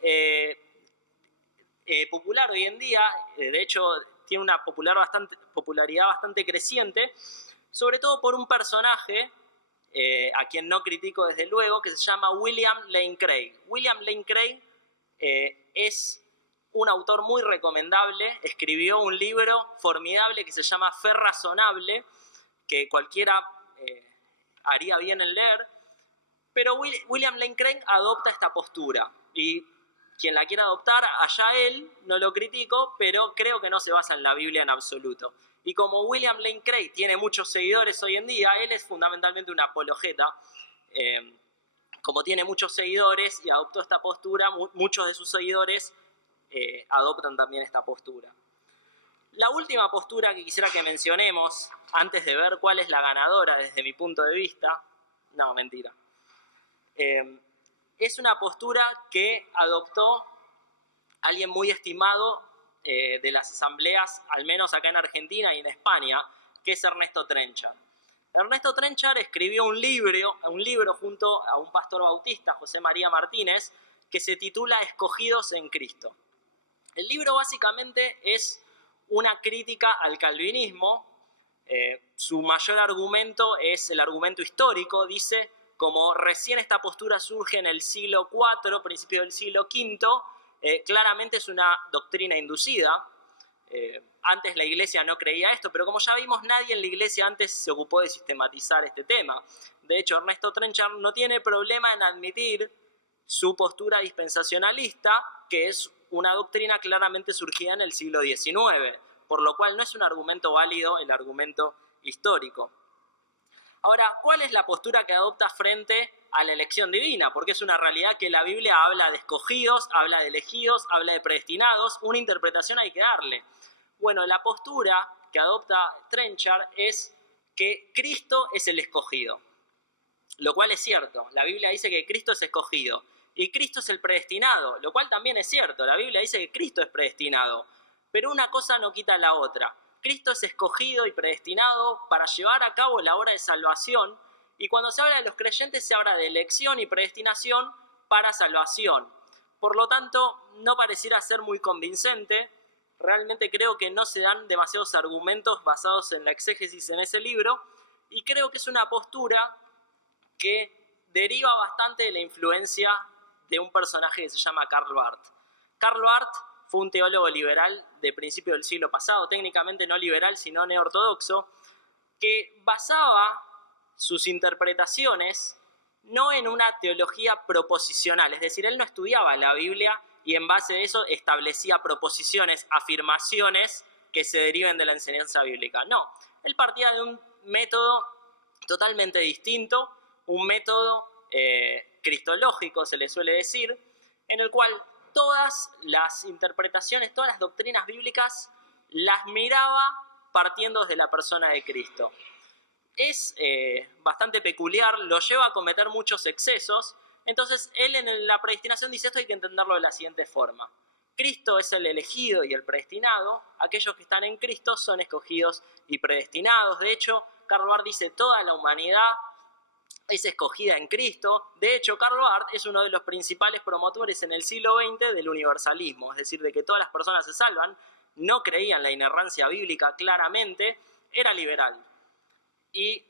popular hoy en día, de hecho tiene una popularidad bastante creciente, sobre todo por un personaje, a quien no critico desde luego, que se llama William Lane Craig. William Lane Craig es un autor muy recomendable, escribió un libro formidable que se llama Fe Razonable, que cualquiera haría bien en leer, pero William Lane Craig adopta esta postura, y quien la quiera adoptar, allá él, no lo critico, pero creo que no se basa en la Biblia en absoluto. Y como William Lane Craig tiene muchos seguidores hoy en día, él es fundamentalmente un apologeta, como tiene muchos seguidores y adoptó esta postura, muchos de sus seguidores adoptan también esta postura. La última postura que quisiera que mencionemos, antes de ver cuál es la ganadora desde mi punto de vista, no, mentira, es una postura que adoptó alguien muy estimado de las asambleas, al menos acá en Argentina y en España, que es Ernesto Trenchard. Ernesto Trenchard escribió un libro junto a un pastor bautista, José María Martínez, que se titula Escogidos en Cristo. El libro básicamente es una crítica al calvinismo. Su mayor argumento es el argumento histórico. Dice, como recién esta postura surge en el siglo IV, principio del siglo V, claramente es una doctrina inducida. Antes la iglesia no creía esto, pero como ya vimos, nadie en la iglesia antes se ocupó de sistematizar este tema. De hecho, Ernesto Trenchard no tiene problema en admitir su postura dispensacionalista, que es una doctrina claramente surgida en el siglo XIX, por lo cual no es un argumento válido el argumento histórico. Ahora, ¿cuál es la postura que adopta frente a la elección divina? Porque es una realidad que la Biblia habla de escogidos, habla de elegidos, habla de predestinados, una interpretación hay que darle. Bueno, la postura que adopta Trenchard es que Cristo es el escogido, lo cual es cierto. La Biblia dice que Cristo es escogido y Cristo es el predestinado, lo cual también es cierto. La Biblia dice que Cristo es predestinado, pero una cosa no quita la otra. Cristo es escogido y predestinado para llevar a cabo la obra de salvación, y cuando se habla de los creyentes se habla de elección y predestinación para salvación. Por lo tanto, no pareciera ser muy convincente. Realmente creo que no se dan demasiados argumentos basados en la exégesis en ese libro, y creo que es una postura que deriva bastante de la influencia de un personaje que se llama Karl Barth. Karl Barth fue un teólogo liberal de principio del siglo pasado, técnicamente no liberal, sino neortodoxo, que basaba sus interpretaciones no en una teología proposicional, es decir, él no estudiaba la Biblia y en base a eso establecía proposiciones, afirmaciones que se deriven de la enseñanza bíblica. No, él partía de un método totalmente distinto, un método cristológico, se le suele decir, en el cual todas las interpretaciones, todas las doctrinas bíblicas las miraba partiendo desde la persona de Cristo. Es bastante peculiar, lo lleva a cometer muchos excesos. Entonces él en la predestinación dice esto, hay que entenderlo de la siguiente forma. Cristo es el elegido y el predestinado, aquellos que están en Cristo son escogidos y predestinados. De hecho, Karl Barth dice toda la humanidad es escogida en Cristo. De hecho, Karl Barth es uno de los principales promotores en el siglo XX del universalismo, es decir, de que todas las personas se salvan, no creía en la inerrancia bíblica claramente, era liberal. Y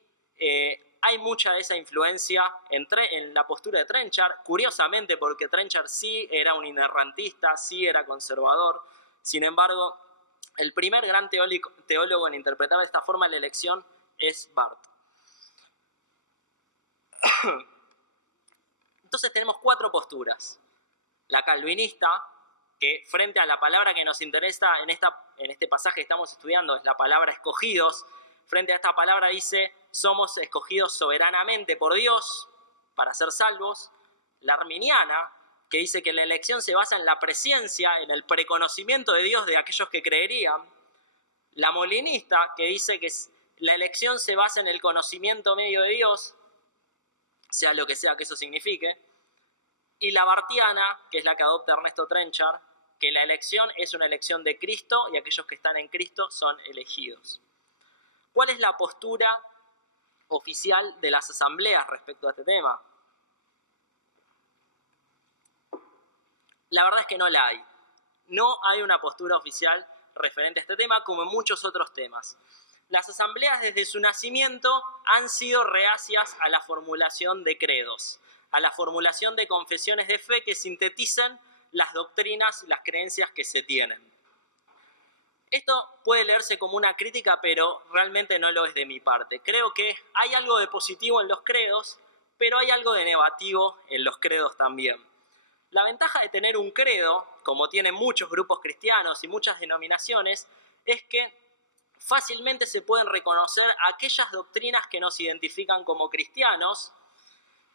hay mucha de esa influencia en la postura de Trenchard, curiosamente porque Trenchard sí era un inerrantista, sí era conservador. Sin embargo, el primer gran teólogo en interpretar de esta forma la elección es Barth. Entonces tenemos 4 posturas. La calvinista, que frente a la palabra que nos interesa en este pasaje que estamos estudiando, es la palabra escogidos. Frente a esta palabra dice, somos escogidos soberanamente por Dios para ser salvos. La arminiana, que dice que la elección se basa en la presciencia, en el preconocimiento de Dios de aquellos que creerían. La molinista, que dice que la elección se basa en el conocimiento medio de Dios, sea lo que sea que eso signifique. Y la bartiana, que es la que adopta Ernesto Trenchard, que la elección es una elección de Cristo y aquellos que están en Cristo son elegidos. ¿Cuál es la postura oficial de las asambleas respecto a este tema? La verdad es que no la hay. No hay una postura oficial referente a este tema, como en muchos otros temas. Las asambleas desde su nacimiento han sido reacias a la formulación de credos, a la formulación de confesiones de fe que sinteticen las doctrinas, las creencias que se tienen. Esto puede leerse como una crítica, pero realmente no lo es de mi parte. Creo que hay algo de positivo en los credos, pero hay algo de negativo en los credos también. La ventaja de tener un credo, como tienen muchos grupos cristianos y muchas denominaciones, es que fácilmente se pueden reconocer aquellas doctrinas que nos identifican como cristianos.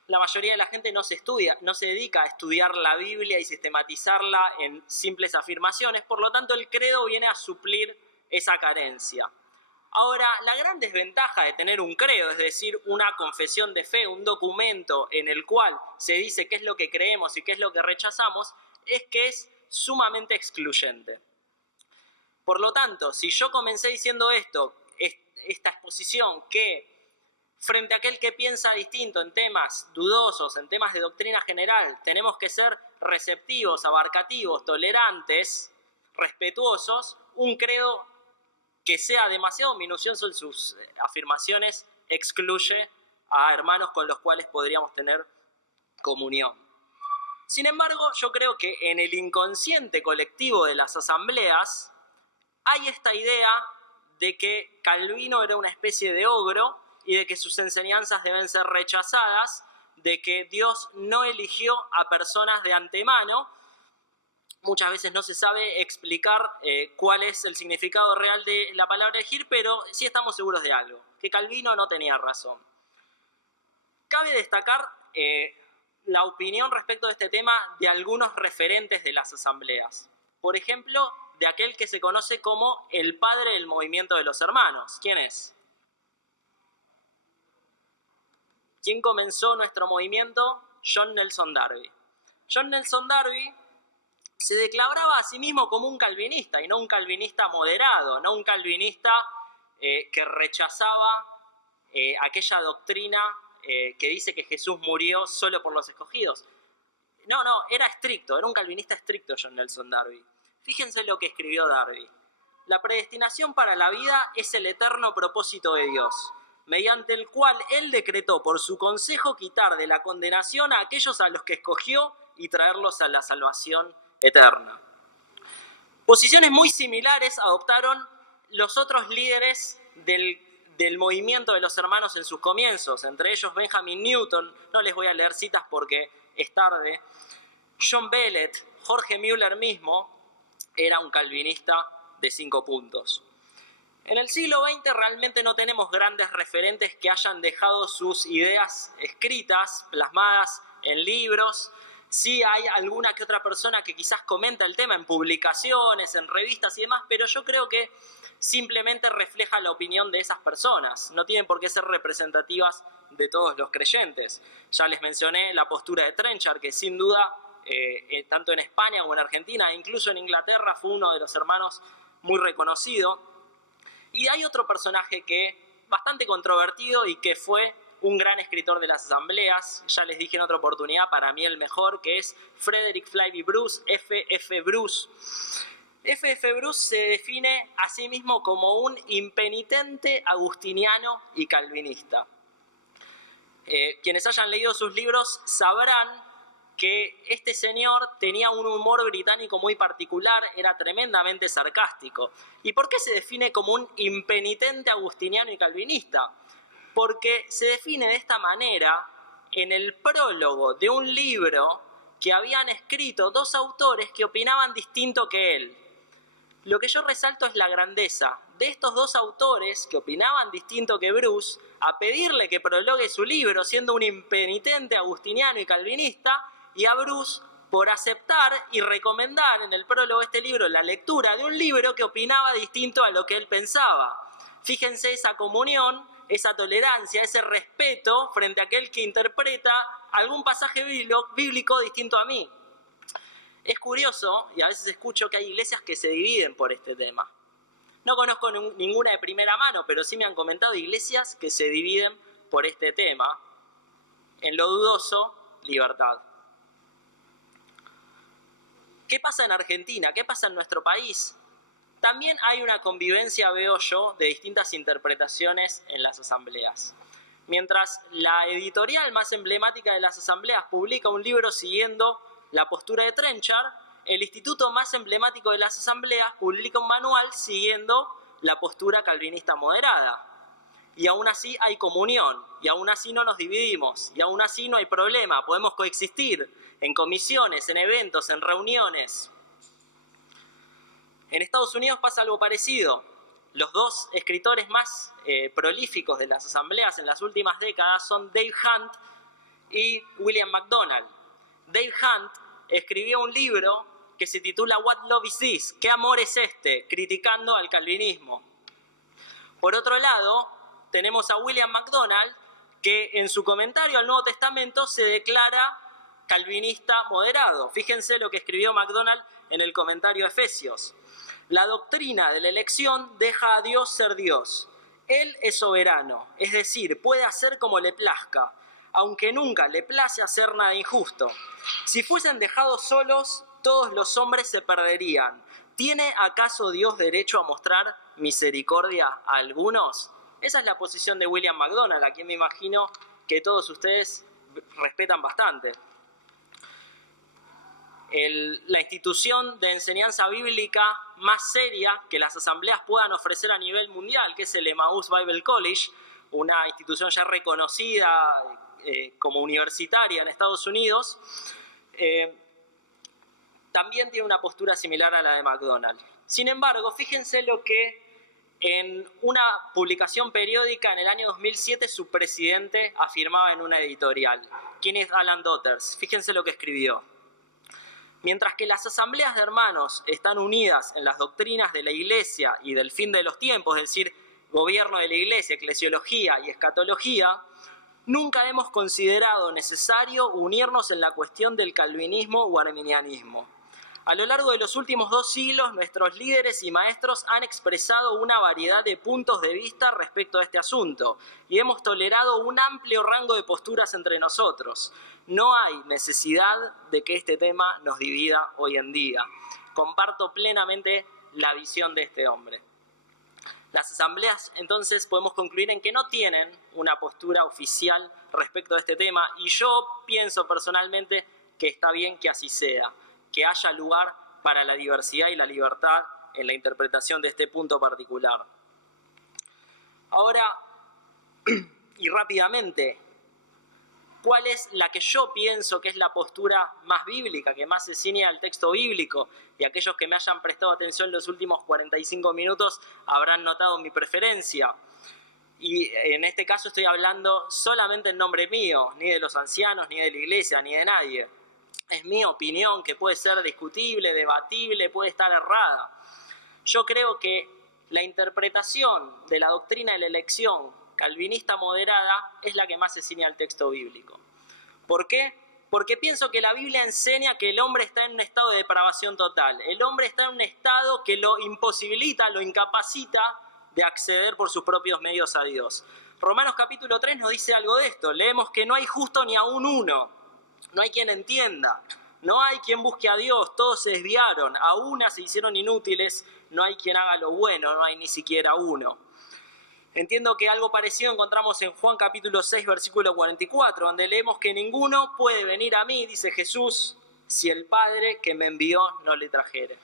La mayoría de la gente no se dedica a estudiar la Biblia y sistematizarla en simples afirmaciones, por lo tanto el credo viene a suplir esa carencia. Ahora, la gran desventaja de tener un credo, es decir, una confesión de fe, un documento en el cual se dice qué es lo que creemos y qué es lo que rechazamos, es que es sumamente excluyente. Por lo tanto, si yo comencé diciendo esta exposición, que frente a aquel que piensa distinto en temas dudosos, en temas de doctrina general, tenemos que ser receptivos, abarcativos, tolerantes, respetuosos, un credo que sea demasiado minucioso en sus afirmaciones excluye a hermanos con los cuales podríamos tener comunión. Sin embargo, yo creo que en el inconsciente colectivo de las asambleas hay esta idea de que Calvino era una especie de ogro y de que sus enseñanzas deben ser rechazadas, de que Dios no eligió a personas de antemano. Muchas veces no se sabe explicar cuál es el significado real de la palabra elegir, pero sí estamos seguros de algo, que Calvino no tenía razón. Cabe destacar la opinión respecto de este tema de algunos referentes de las asambleas. Por ejemplo, de aquel que se conoce como el padre del movimiento de los hermanos. ¿Quién es? ¿Quién comenzó nuestro movimiento? John Nelson Darby. John Nelson Darby se declaraba a sí mismo como un calvinista, y no un calvinista moderado, no un calvinista que rechazaba aquella doctrina que dice que Jesús murió solo por los escogidos. No, era estricto, era un calvinista estricto John Nelson Darby. Fíjense lo que escribió Darby. La predestinación para la vida es el eterno propósito de Dios. mediante el cual él decretó por su consejo quitar de la condenación a aquellos a los que escogió y traerlos a la salvación eterna. Posiciones muy similares adoptaron los otros líderes del movimiento de los hermanos en sus comienzos, entre ellos Benjamin Newton, no les voy a leer citas porque es tarde, John Bellet, Jorge Müller mismo, era un calvinista de 5 puntos. En el siglo XX realmente no tenemos grandes referentes que hayan dejado sus ideas escritas, plasmadas en libros. Sí hay alguna que otra persona que quizás comenta el tema en publicaciones, en revistas y demás, pero yo creo que simplemente refleja la opinión de esas personas. No tienen por qué ser representativas de todos los creyentes. Ya les mencioné la postura de Trenchard, que sin duda, tanto en España como en Argentina, e incluso en Inglaterra, fue uno de los hermanos muy reconocido. Y hay otro personaje que bastante controvertido y que fue un gran escritor de las asambleas, ya les dije en otra oportunidad, para mí el mejor, que es Frederick Flavi Bruce, F.F. Bruce. F.F. Bruce se define a sí mismo como un impenitente agustiniano y calvinista. Quienes hayan leído sus libros sabrán que este señor tenía un humor británico muy particular, era tremendamente sarcástico. ¿Y por qué se define como un impenitente agustiniano y calvinista? Porque se define de esta manera en el prólogo de un libro que habían escrito 2 autores que opinaban distinto que él. Lo que yo resalto es la grandeza de estos 2 autores que opinaban distinto que Bruce, a pedirle que prologue su libro siendo un impenitente agustiniano y calvinista, y a Bruce por aceptar y recomendar en el prólogo de este libro la lectura de un libro que opinaba distinto a lo que él pensaba. Fíjense esa comunión, esa tolerancia, ese respeto frente a aquel que interpreta algún pasaje bíblico distinto a mí. Es curioso, y a veces escucho que hay iglesias que se dividen por este tema. No conozco ninguna de primera mano, pero sí me han comentado iglesias que se dividen por este tema. En lo dudoso, libertad. ¿Qué pasa en Argentina? ¿Qué pasa en nuestro país? También hay una convivencia, veo yo, de distintas interpretaciones en las asambleas. Mientras la editorial más emblemática de las asambleas publica un libro siguiendo la postura de Trenchard, el instituto más emblemático de las asambleas publica un manual siguiendo la postura calvinista moderada. Y aún así hay comunión, y aún así no nos dividimos, y aún así no hay problema, podemos coexistir en comisiones, en eventos, en reuniones. En Estados Unidos pasa algo parecido. Los 2 escritores más prolíficos de las asambleas en las últimas décadas son Dave Hunt y William MacDonald. Dave Hunt escribió un libro que se titula What Love Is This? ¿Qué amor es este? Criticando al calvinismo. Por otro lado, tenemos a William MacDonald, que en su comentario al Nuevo Testamento se declara calvinista moderado. Fíjense lo que escribió MacDonald en el comentario a Efesios. La doctrina de la elección deja a Dios ser Dios. Él es soberano, es decir, puede hacer como le plazca, aunque nunca le place hacer nada injusto. Si fuesen dejados solos, todos los hombres se perderían. ¿Tiene acaso Dios derecho a mostrar misericordia a algunos? Esa es la posición de William MacDonald, a quien me imagino que todos ustedes respetan bastante. La institución de enseñanza bíblica más seria que las asambleas puedan ofrecer a nivel mundial, que es el Emmaus Bible College, una institución ya reconocida como universitaria en Estados Unidos, también tiene una postura similar a la de MacDonald. Sin embargo, fíjense lo que en una publicación periódica en el año 2007 su presidente afirmaba en una editorial, Kenneth Alan Dotters. Fíjense lo que escribió. Mientras que las asambleas de hermanos están unidas en las doctrinas de la Iglesia y del fin de los tiempos, es decir, gobierno de la Iglesia, eclesiología y escatología, nunca hemos considerado necesario unirnos en la cuestión del calvinismo o arminianismo. A lo largo de los últimos 2 siglos, nuestros líderes y maestros han expresado una variedad de puntos de vista respecto a este asunto y hemos tolerado un amplio rango de posturas entre nosotros. No hay necesidad de que este tema nos divida hoy en día. Comparto plenamente la visión de este hombre. Las asambleas, entonces, podemos concluir en que no tienen una postura oficial respecto a este tema, y yo pienso personalmente que está bien que así sea, que haya lugar para la diversidad y la libertad en la interpretación de este punto particular. Ahora, y rápidamente, ¿cuál es la que yo pienso que es la postura más bíblica, que más se ciñe al texto bíblico? Y aquellos que me hayan prestado atención en los últimos 45 minutos habrán notado mi preferencia. Y en este caso estoy hablando solamente en nombre mío, ni de los ancianos, ni de la iglesia, ni de nadie. Es mi opinión, que puede ser discutible, debatible, puede estar errada. Yo creo que la interpretación de la doctrina de la elección calvinista moderada es la que más se ciñe al texto bíblico. ¿Por qué? Porque pienso que la Biblia enseña que el hombre está en un estado de depravación total. El hombre está en un estado que lo imposibilita, lo incapacita de acceder por sus propios medios a Dios. Romanos capítulo 3 nos dice algo de esto. Leemos que no hay justo ni aún uno. No hay quien entienda. No hay quien busque a Dios. Todos se desviaron. A una se hicieron inútiles. No hay quien haga lo bueno. No hay ni siquiera uno. Entiendo que algo parecido encontramos en Juan capítulo 6, versículo 44, donde leemos que ninguno puede venir a mí, dice Jesús, si el Padre que me envió no le trajere.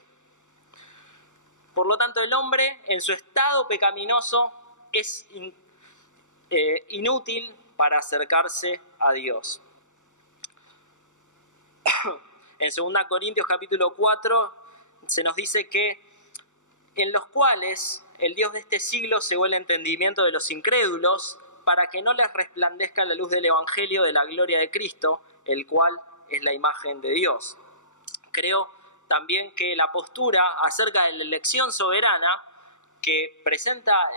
Por lo tanto, el hombre en su estado pecaminoso es inútil para acercarse a Dios. En 2 Corintios capítulo 4 se nos dice que en los cuales el Dios de este siglo cegó el entendimiento de los incrédulos para que no les resplandezca la luz del Evangelio de la gloria de Cristo, el cual es la imagen de Dios. Creo también que la postura acerca de la elección soberana que presenta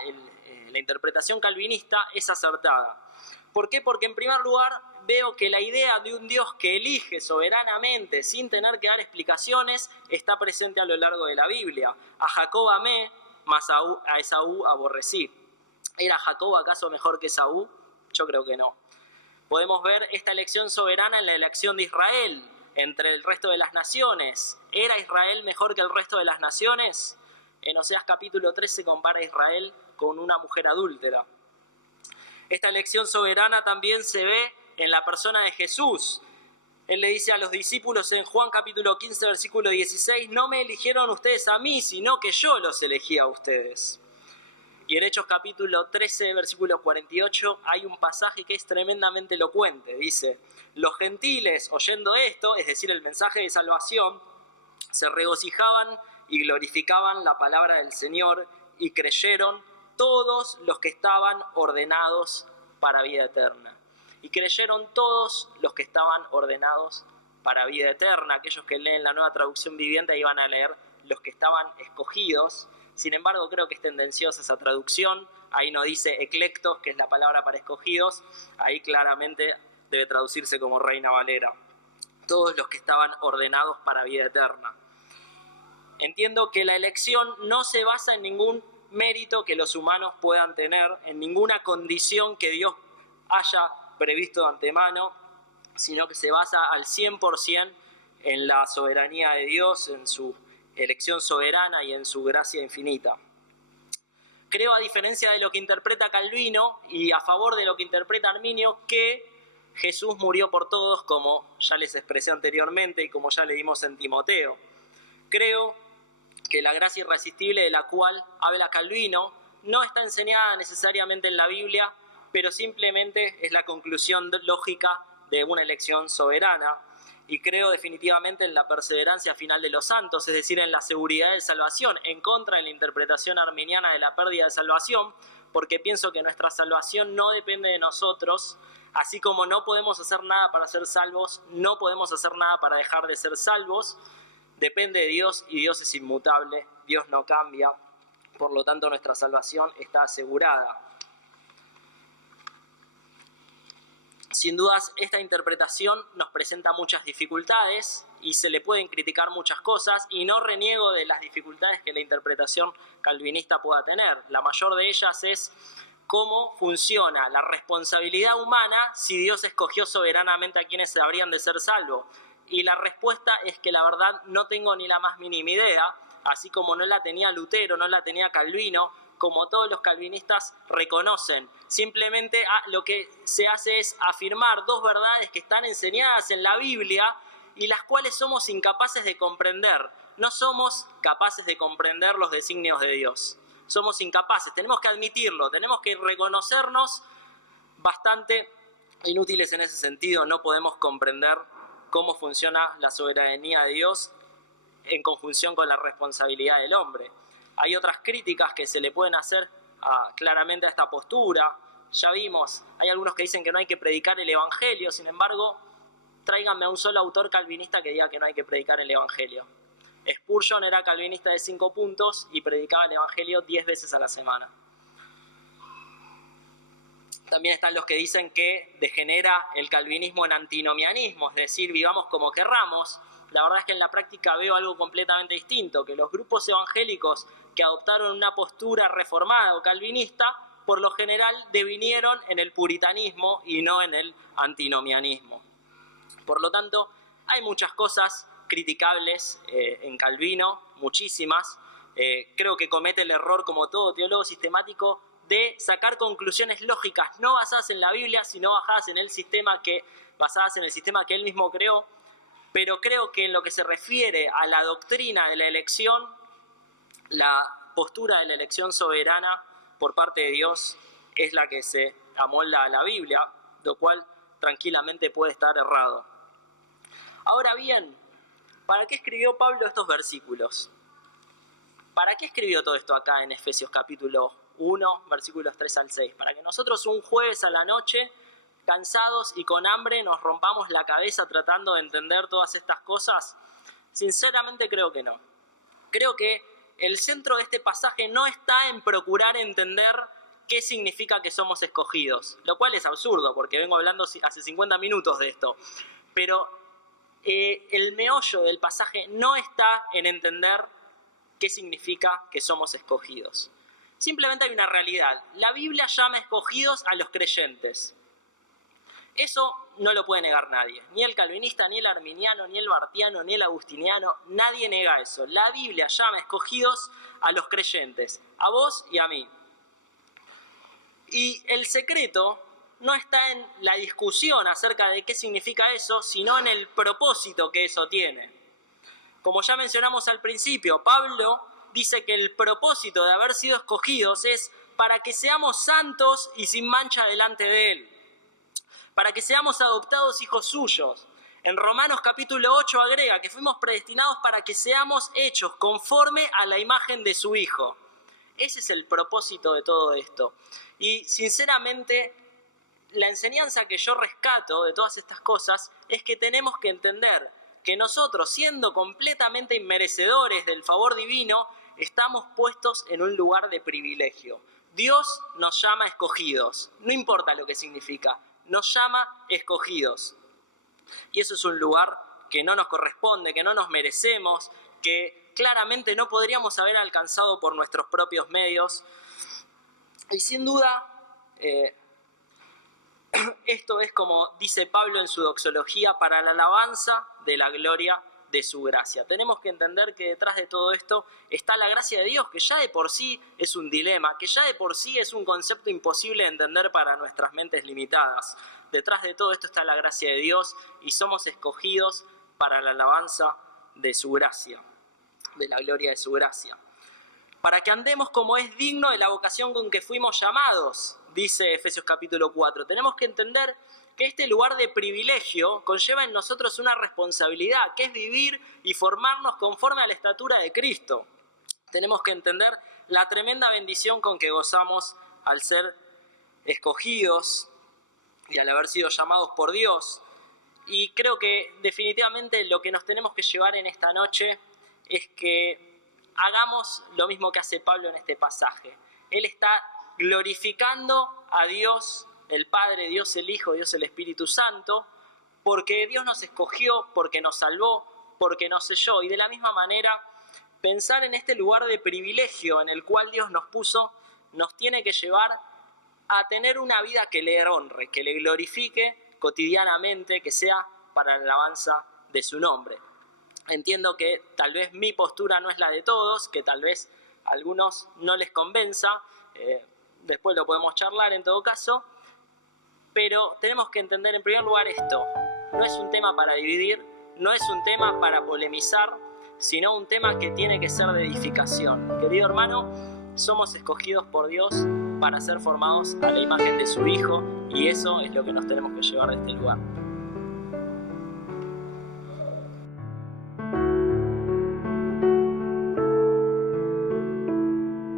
la interpretación calvinista es acertada. ¿Por qué? Porque en primer lugar veo que la idea de un Dios que elige soberanamente sin tener que dar explicaciones está presente a lo largo de la Biblia. A Jacob amé, mas a Esaú aborrecí. ¿Era Jacob acaso mejor que Esaú? Yo creo que no. Podemos ver esta elección soberana en la elección de Israel entre el resto de las naciones. ¿Era Israel mejor que el resto de las naciones? En Oseas capítulo 3 se compara a Israel con una mujer adúltera. Esta elección soberana también se ve en la persona de Jesús. Él le dice a los discípulos en Juan capítulo 15, versículo 16, no me eligieron ustedes a mí, sino que yo los elegí a ustedes. Y en Hechos capítulo 13, versículo 48, hay un pasaje que es tremendamente elocuente. Dice, los gentiles oyendo esto, es decir, el mensaje de salvación, se regocijaban y glorificaban la palabra del Señor y creyeron todos los que estaban ordenados para vida eterna. Y creyeron todos los que estaban ordenados para vida eterna. Aquellos que leen la Nueva Traducción Viviente ahí van a leer los que estaban escogidos. Sin embargo, creo que es tendenciosa esa traducción. Ahí no dice eclectos, que es la palabra para escogidos. Ahí claramente debe traducirse como Reina Valera. Todos los que estaban ordenados para vida eterna. Entiendo que la elección no se basa en ningún mérito que los humanos puedan tener, en ninguna condición que Dios haya previsto de antemano, sino que se basa al 100% en la soberanía de Dios, en su elección soberana y en su gracia infinita. Creo, a diferencia de lo que interpreta Calvino y a favor de lo que interpreta Arminio, que Jesús murió por todos, como ya les expresé anteriormente y como ya leímos en Timoteo. Creo que la gracia irresistible de la cual habla Calvino no está enseñada necesariamente en la Biblia, pero simplemente es la conclusión lógica de una elección soberana. Y creo definitivamente en la perseverancia final de los santos, es decir, en la seguridad de salvación, en contra de la interpretación arminiana de la pérdida de salvación, porque pienso que nuestra salvación no depende de nosotros, así como no podemos hacer nada para ser salvos, no podemos hacer nada para dejar de ser salvos. Depende de Dios y Dios es inmutable, Dios no cambia, por lo tanto nuestra salvación está asegurada. Sin dudas, esta interpretación nos presenta muchas dificultades y se le pueden criticar muchas cosas, y no reniego de las dificultades que la interpretación calvinista pueda tener. La mayor de ellas es cómo funciona la responsabilidad humana si Dios escogió soberanamente a quienes habrían de ser salvos. Y la respuesta es que la verdad no tengo ni la más mínima idea, así como no la tenía Lutero, no la tenía Calvino, como todos los calvinistas reconocen. Simplemente lo que se hace es afirmar dos verdades que están enseñadas en la Biblia y las cuales somos incapaces de comprender. No somos capaces de comprender los designios de Dios. Somos incapaces, tenemos que admitirlo, tenemos que reconocernos bastante inútiles en ese sentido. No podemos comprender cómo funciona la soberanía de Dios en conjunción con la responsabilidad del hombre. Hay otras críticas que se le pueden hacer claramente a esta postura. Ya vimos, hay algunos que dicen que no hay que predicar el Evangelio, sin embargo, tráiganme a un solo autor calvinista que diga que no hay que predicar el Evangelio. Spurgeon era calvinista de 5 puntos y predicaba el Evangelio 10 veces a la semana. También están los que dicen que degenera el calvinismo en antinomianismo, es decir, vivamos como querramos. La verdad es que en la práctica veo algo completamente distinto, que los grupos evangélicos que adoptaron una postura reformada o calvinista, por lo general devinieron en el puritanismo y no en el antinomianismo. Por lo tanto, hay muchas cosas criticables en Calvino, muchísimas. Creo que comete el error, como todo teólogo sistemático, de sacar conclusiones lógicas no basadas en la Biblia, sino basadas en el sistema que él mismo creó. Pero creo que en lo que se refiere a la doctrina de la elección, la postura de la elección soberana por parte de Dios es la que se amolda a la Biblia, lo cual tranquilamente puede estar errado. Ahora bien, ¿para qué escribió Pablo estos versículos? ¿Para qué escribió todo esto acá en Efesios capítulo 1, versículos 3 al 6? Para que nosotros un jueves a la noche, cansados y con hambre, nos rompamos la cabeza tratando de entender todas estas cosas. Sinceramente creo que no. Creo que el centro de este pasaje no está en procurar entender qué significa que somos escogidos, lo cual es absurdo porque vengo hablando hace 50 minutos de esto. Pero el meollo del pasaje no está en entender qué significa que somos escogidos. Simplemente hay una realidad. La Biblia llama escogidos a los creyentes. Eso no lo puede negar nadie. Ni el calvinista, ni el arminiano, ni el bartiano, ni el agustiniano. Nadie nega eso. La Biblia llama escogidos a los creyentes. A vos y a mí. Y el secreto no está en la discusión acerca de qué significa eso, sino en el propósito que eso tiene. Como ya mencionamos al principio, Pablo dice que el propósito de haber sido escogidos es para que seamos santos y sin mancha delante de Él, para que seamos adoptados hijos suyos. En Romanos capítulo 8 agrega que fuimos predestinados para que seamos hechos conforme a la imagen de su Hijo. Ese es el propósito de todo esto. Y sinceramente, la enseñanza que yo rescato de todas estas cosas es que tenemos que entender que nosotros, siendo completamente inmerecedores del favor divino, estamos puestos en un lugar de privilegio. Dios nos llama escogidos, no importa lo que significa, nos llama escogidos. Y eso es un lugar que no nos corresponde, que no nos merecemos, que claramente no podríamos haber alcanzado por nuestros propios medios. Y sin duda, esto es, como dice Pablo en su doxología, para la alabanza de la gloria de su gracia. Tenemos que entender que detrás de todo esto está la gracia de Dios, que ya de por sí es un dilema, que ya de por sí es un concepto imposible de entender para nuestras mentes limitadas. Detrás de todo esto está la gracia de Dios y somos escogidos para la alabanza de su gracia, de la gloria de su gracia. Para que andemos como es digno de la vocación con que fuimos llamados, dice Efesios capítulo 4. Tenemos que entender que este lugar de privilegio conlleva en nosotros una responsabilidad, que es vivir y formarnos conforme a la estatura de Cristo. Tenemos que entender la tremenda bendición con que gozamos al ser escogidos y al haber sido llamados por Dios. Y creo que definitivamente lo que nos tenemos que llevar en esta noche es que hagamos lo mismo que hace Pablo en este pasaje. Él está glorificando a Dios el Padre, Dios el Hijo, Dios el Espíritu Santo, porque Dios nos escogió, porque nos salvó, porque nos selló. Y de la misma manera, pensar en este lugar de privilegio en el cual Dios nos puso, nos tiene que llevar a tener una vida que le honre, que le glorifique cotidianamente, que sea para la alabanza de su nombre. Entiendo que tal vez mi postura no es la de todos, que tal vez a algunos no les convenza, después lo podemos charlar en todo caso, pero tenemos que entender en primer lugar esto: no es un tema para dividir, no es un tema para polemizar, sino un tema que tiene que ser de edificación. Querido hermano, somos escogidos por Dios para ser formados a la imagen de su Hijo, y eso es lo que nos tenemos que llevar de este lugar.